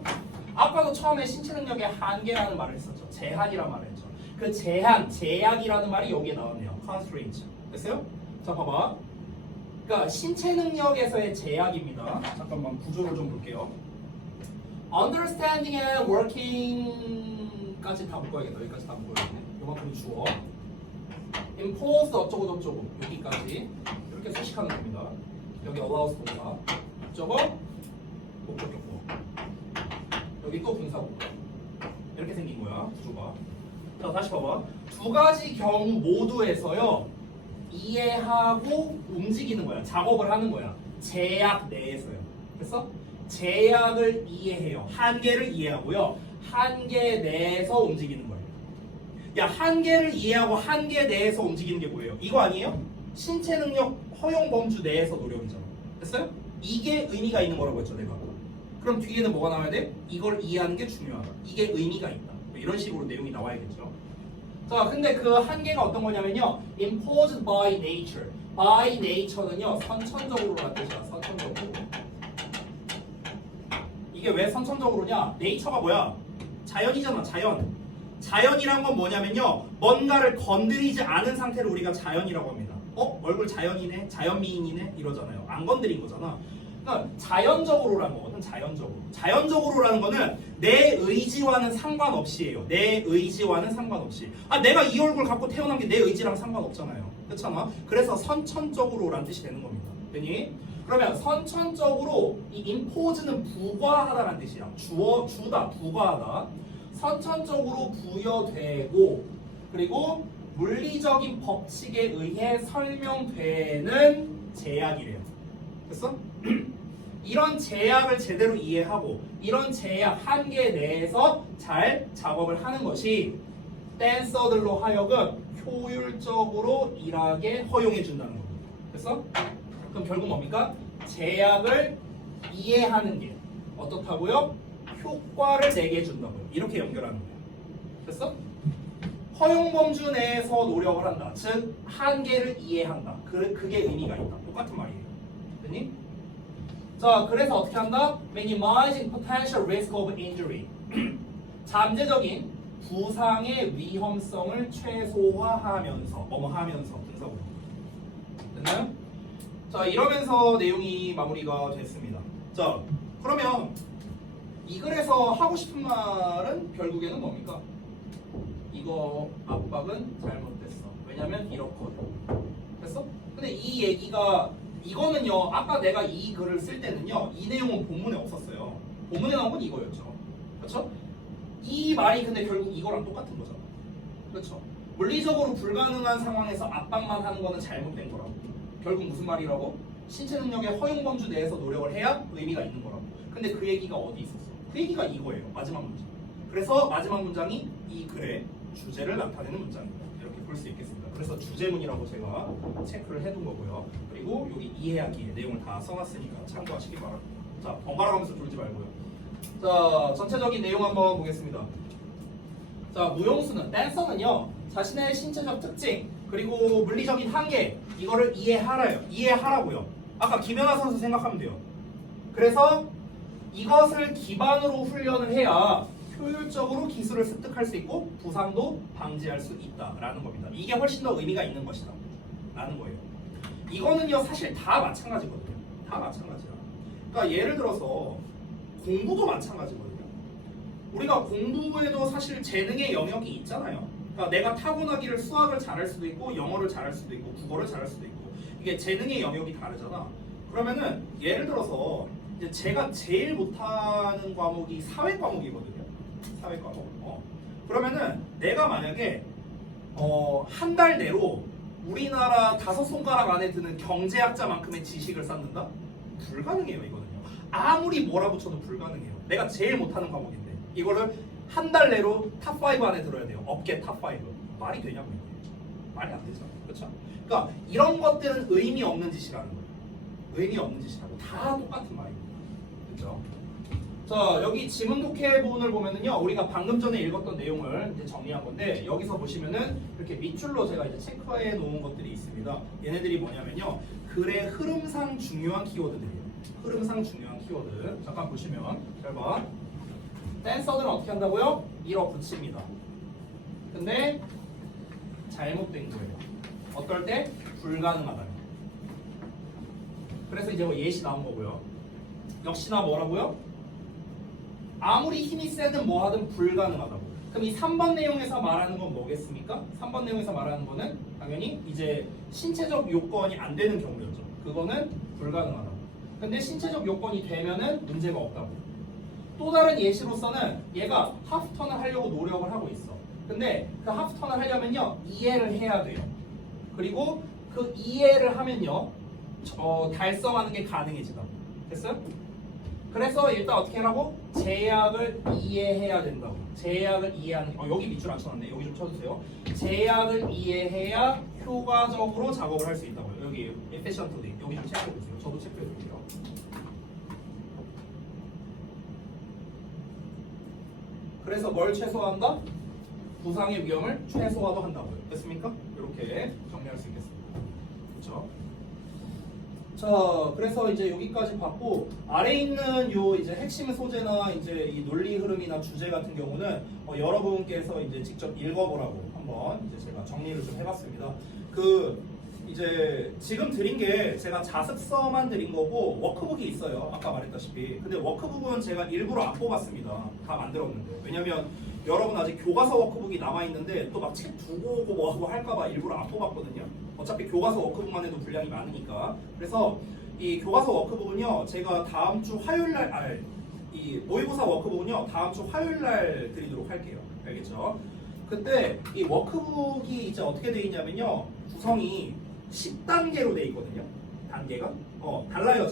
아까도 처음에 신체 능력의 한계라는 말을 했었죠. 제한이라는 말을 했죠. 그 제한, 제약이라는 말이 여기에 나왔네요. constraint. 됐어요? 자, 봐봐. 그러니까 신체 능력에서의 제약입니다. 잠깐만 구조를 좀 볼게요. understanding and working까지 다 묶어야겠다. 여기까지 다 묶어야겠네. 요만큼 주어. impose 어쩌고 저쩌고 여기까지 이렇게 수식하는 겁니다. 여기 allows 동사. 저거 목적격보. 여기 또 분사복구. 이렇게 생긴 거야 구조가. 자 다시 봐봐. 두 가지 경우 모두에서요 이해하고 움직이는 거야. 작업을 하는 거야. 제약 내에서요. 됐어? 제약을 이해해요. 한계를 이해하고요. 한계 내에서 움직이는 거예요. 야 한계를 이해하고 한계 내에서 움직이는 게 뭐예요? 이거 아니에요? 신체 능력 허용 범주 내에서 노력이잖아. 됐어요? 이게 의미가 있는 거라고 했죠 내가. 그럼 뒤에는 뭐가 나와야 돼? 이걸 이해하는 게 중요하다. 이게 의미가 있다. 이런 식으로 내용이 나와야겠죠. 자, 근데 그 한계가 어떤 거냐면요. imposed by nature. by nature는요. 선천적으로라는 뜻이야. 선천적으로. 이게 왜 선천적으로냐? nature가 뭐야? 자연이잖아. 자연. 자연이란 건 뭐냐면요. 뭔가를 건드리지 않은 상태를 우리가 자연이라고 합니다. 얼굴 자연이네? 자연미인이네? 이러잖아요. 안 건드린 거잖아. 그러니까 자연적으로라는 거거든. 자연적으로. 자연적으로라는 거는 내 의지와는 상관없이에요. 내 의지와는 상관없이. 내가 이 얼굴 갖고 태어난 게 내 의지랑 상관없잖아요. 그렇잖아. 그래서 선천적으로라는 뜻이 되는 겁니다. 되니? 그러면 선천적으로 이 impose는 부과하다라는 뜻이야. 주다, 부과하다. 선천적으로 부여되고 그리고 물리적인 법칙에 의해 설명되는 제약이래요. 됐어? 이런 제약을 제대로 이해하고 이런 제약 한계 내에서 잘 작업을 하는 것이 댄서들로 하여금 효율적으로 일하게 허용해 준다는 겁니다. 됐어? 그럼 결국 뭡니까? 제약을 이해하는 게 어떻다고요? 효과를 내게 해준다고요. 이렇게 연결하는 거예요. 됐어? 허용 범주 내에서 노력을 한다. 즉 한계를 이해한다. 그게 의미가 있다. 똑같은 말이에요. 됐니? 자, 그래서 어떻게 한다? Minimizing potential risk of injury. 잠재적인 부상의 위험성을 최소화하면서 하면서 분석을. 됐나요? 자, 이러면서 내용이 마무리가 됐습니다. 자, 그러면 이 글에서 하고 싶은 말은 결국에는 뭡니까? 이거 압박은 잘못됐어. 왜냐면 이렇거든. 됐어? 근데 이 얘기가 이거는요. 아까 내가 이 글을 쓸 때는요. 이 내용은 본문에 없었어요. 본문에 나온 건 이거였죠. 그렇죠? 이 말이 근데 결국 이거랑 똑같은 거잖아. 그렇죠? 물리적으로 불가능한 상황에서 압박만 하는 거는 잘못된 거라고. 결국 무슨 말이라고? 신체 능력의 허용 범주 내에서 노력을 해야 의미가 있는 거라고. 근데 그 얘기가 어디 있었어? 그 얘기가 이거예요. 마지막 문장. 그래서 마지막 문장이 이 글의 주제를 나타내는 문장입니다. 이렇게 볼 수 있겠습니다. 그래서 주제문이라고 제가 체크를 해둔 거고요. 그리고 여기 이해하기에 내용을 다 써놨으니까 참고하시기 바랍니다. 자, 번갈아가면서 졸지 말고요. 자, 전체적인 내용 한번 보겠습니다. 자, 무용수는, 댄서는요, 자신의 신체적 특징, 그리고 물리적인 한계, 이거를 이해하라고요. 아까 김연아 선수 생각하면 돼요. 그래서 이것을 기반으로 훈련을 해야 효율적으로 기술을 습득할 수 있고 부상도 방지할 수 있다라는 겁니다. 이게 훨씬 더 의미가 있는 것이다 라는 거예요. 이거는요 사실 다 마찬가지거든요. 다 마찬가지야. 그러니까 예를 들어서 공부도 마찬가지거든요. 우리가 공부에도 사실 재능의 영역이 있잖아요. 그러니까 내가 타고나기를 수학을 잘할 수도 있고 영어를 잘할 수도 있고 국어를 잘할 수도 있고 이게 재능의 영역이 다르잖아. 그러면은 예를 들어서 이제 제가 제일 못하는 과목이 사회 과목이거든요. 사회 과목. 그러면은 내가 만약에 한 달 내로 우리나라 5손가락 안에 드는 경제학자만큼의 지식을 쌓는다? 불가능해요, 이거는요. 아무리 몰아붙여도 불가능해요. 내가 제일 못하는 과목인데 이거를 한 달 내로 탑5 안에 들어야 돼요. 업계 탑5. 말이 되냐고요. 말이 안 되죠. 그렇죠? 그러니까 이런 것들은 의미 없는 짓이라는 거예요. 의미 없는 짓이라고. 다 똑같은 말입니다. 그렇죠? 자, 여기 지문 독해 부분을 보면은요, 우리가 방금 전에 읽었던 내용을 이제 정리한 건데, 여기서 보시면은 이렇게 밑줄로 제가 이제 체크해 놓은 것들이 있습니다. 얘네들이 뭐냐면요, 글의 흐름상 중요한 키워드들이에요. 흐름상 중요한 키워드. 잠깐 보시면, 잘 봐. 댄서들은 어떻게 한다고요? 밀어붙입니다. 근데 잘못된 거예요. 어떨 때? 불가능하다. 그래서 이제 뭐 예시 나온 거고요. 역시나 뭐라고요? 아무리 힘이 세든 뭐하든 불가능하다고. 그럼 이 3번 내용에서 말하는 건 뭐겠습니까? 3번 내용에서 말하는 거는 당연히 이제 신체적 요건이 안 되는 경우였죠. 그거는 불가능하다고. 근데 신체적 요건이 되면은 문제가 없다고. 또 다른 예시로서는 얘가 하프턴을 하려고 노력을 하고 있어. 근데 그 하프턴을 하려면요 이해를 해야 돼요. 그리고 그 이해를 하면요 달성하는 게 가능해지다. 됐어요? 그래서 일단 어떻게 하라고? 제약을 이해해야 된다고. 제약을 이해하는 여기 밑줄 안 쳐놨네. 여기 좀 쳐주세요. 제약을 이해해야 효과적으로 작업을 할 수 있다고요. 여기 efficiently 여기 좀 체크해주세요. 저도 체크해줄게요. 그래서 뭘 최소화한다? 부상의 위험을 최소화도 한다고요. 됐습니까? 이렇게 정리할 수 있겠습니다. 그렇죠? 자, 그래서 이제 여기까지 봤고 아래 있는 요 이제 핵심 소재나 이제 이 논리 흐름이나 주제 같은 경우는 여러분께서 이제 직접 읽어보라고 한번 이제 제가 정리를 좀 해봤습니다. 그 이제 지금 드린 게 제가 자습서만 드린 거고 워크북이 있어요. 아까 말했다시피. 근데 워크북은 제가 일부러 안 뽑았습니다. 다 만들었는데. 왜냐면 여러분 아직 교과서 워크북이 남아있는데 또 막 책 두고 오고 뭐하고 할까봐 일부러 안 뽑았거든요. 어차피 교과서 워크북만 해도 분량이 많으니까. 그래서 이 교과서 워크북은요 제가 다음 주 화요일날 이 모의고사 워크북은요 다음 주 화요일날 드리도록 할게요. 알겠죠? 그때 이 워크북이 이제 어떻게 되어 있냐면요 구성이 10단계로 되어 있거든요. 단계가 달라요.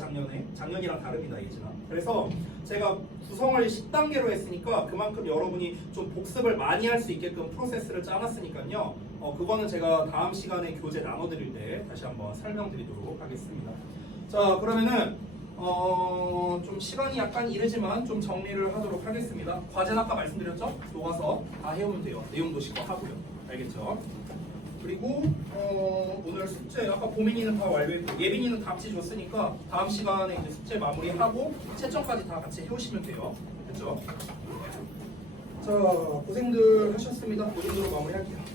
작년이랑 다릅니다. 예전랑. 그래서 제가 구성을 10단계로 했으니까 그만큼 여러분이 좀 복습을 많이 할 수 있게끔 프로세스를 짜놨으니까요. 그거는 제가 다음 시간에 교재 나눠드릴 때 다시 한번 설명드리도록 하겠습니다. 자, 그러면은 좀 시간이 약간 이르지만 좀 정리를 하도록 하겠습니다. 과제는 아까 말씀드렸죠? 녹아서 다 해오면 돼요. 내용도 시각하고요. 알겠죠? 그리고 오늘 숙제 아까 보민이는 다 완료했고 예빈이는 답지 줬으니까 다음 시간에 이제 숙제 마무리하고 채점까지 다 같이 해오시면 돼요. 됐죠? 자, 고생들 하셨습니다. 이 정도로 마무리할게요.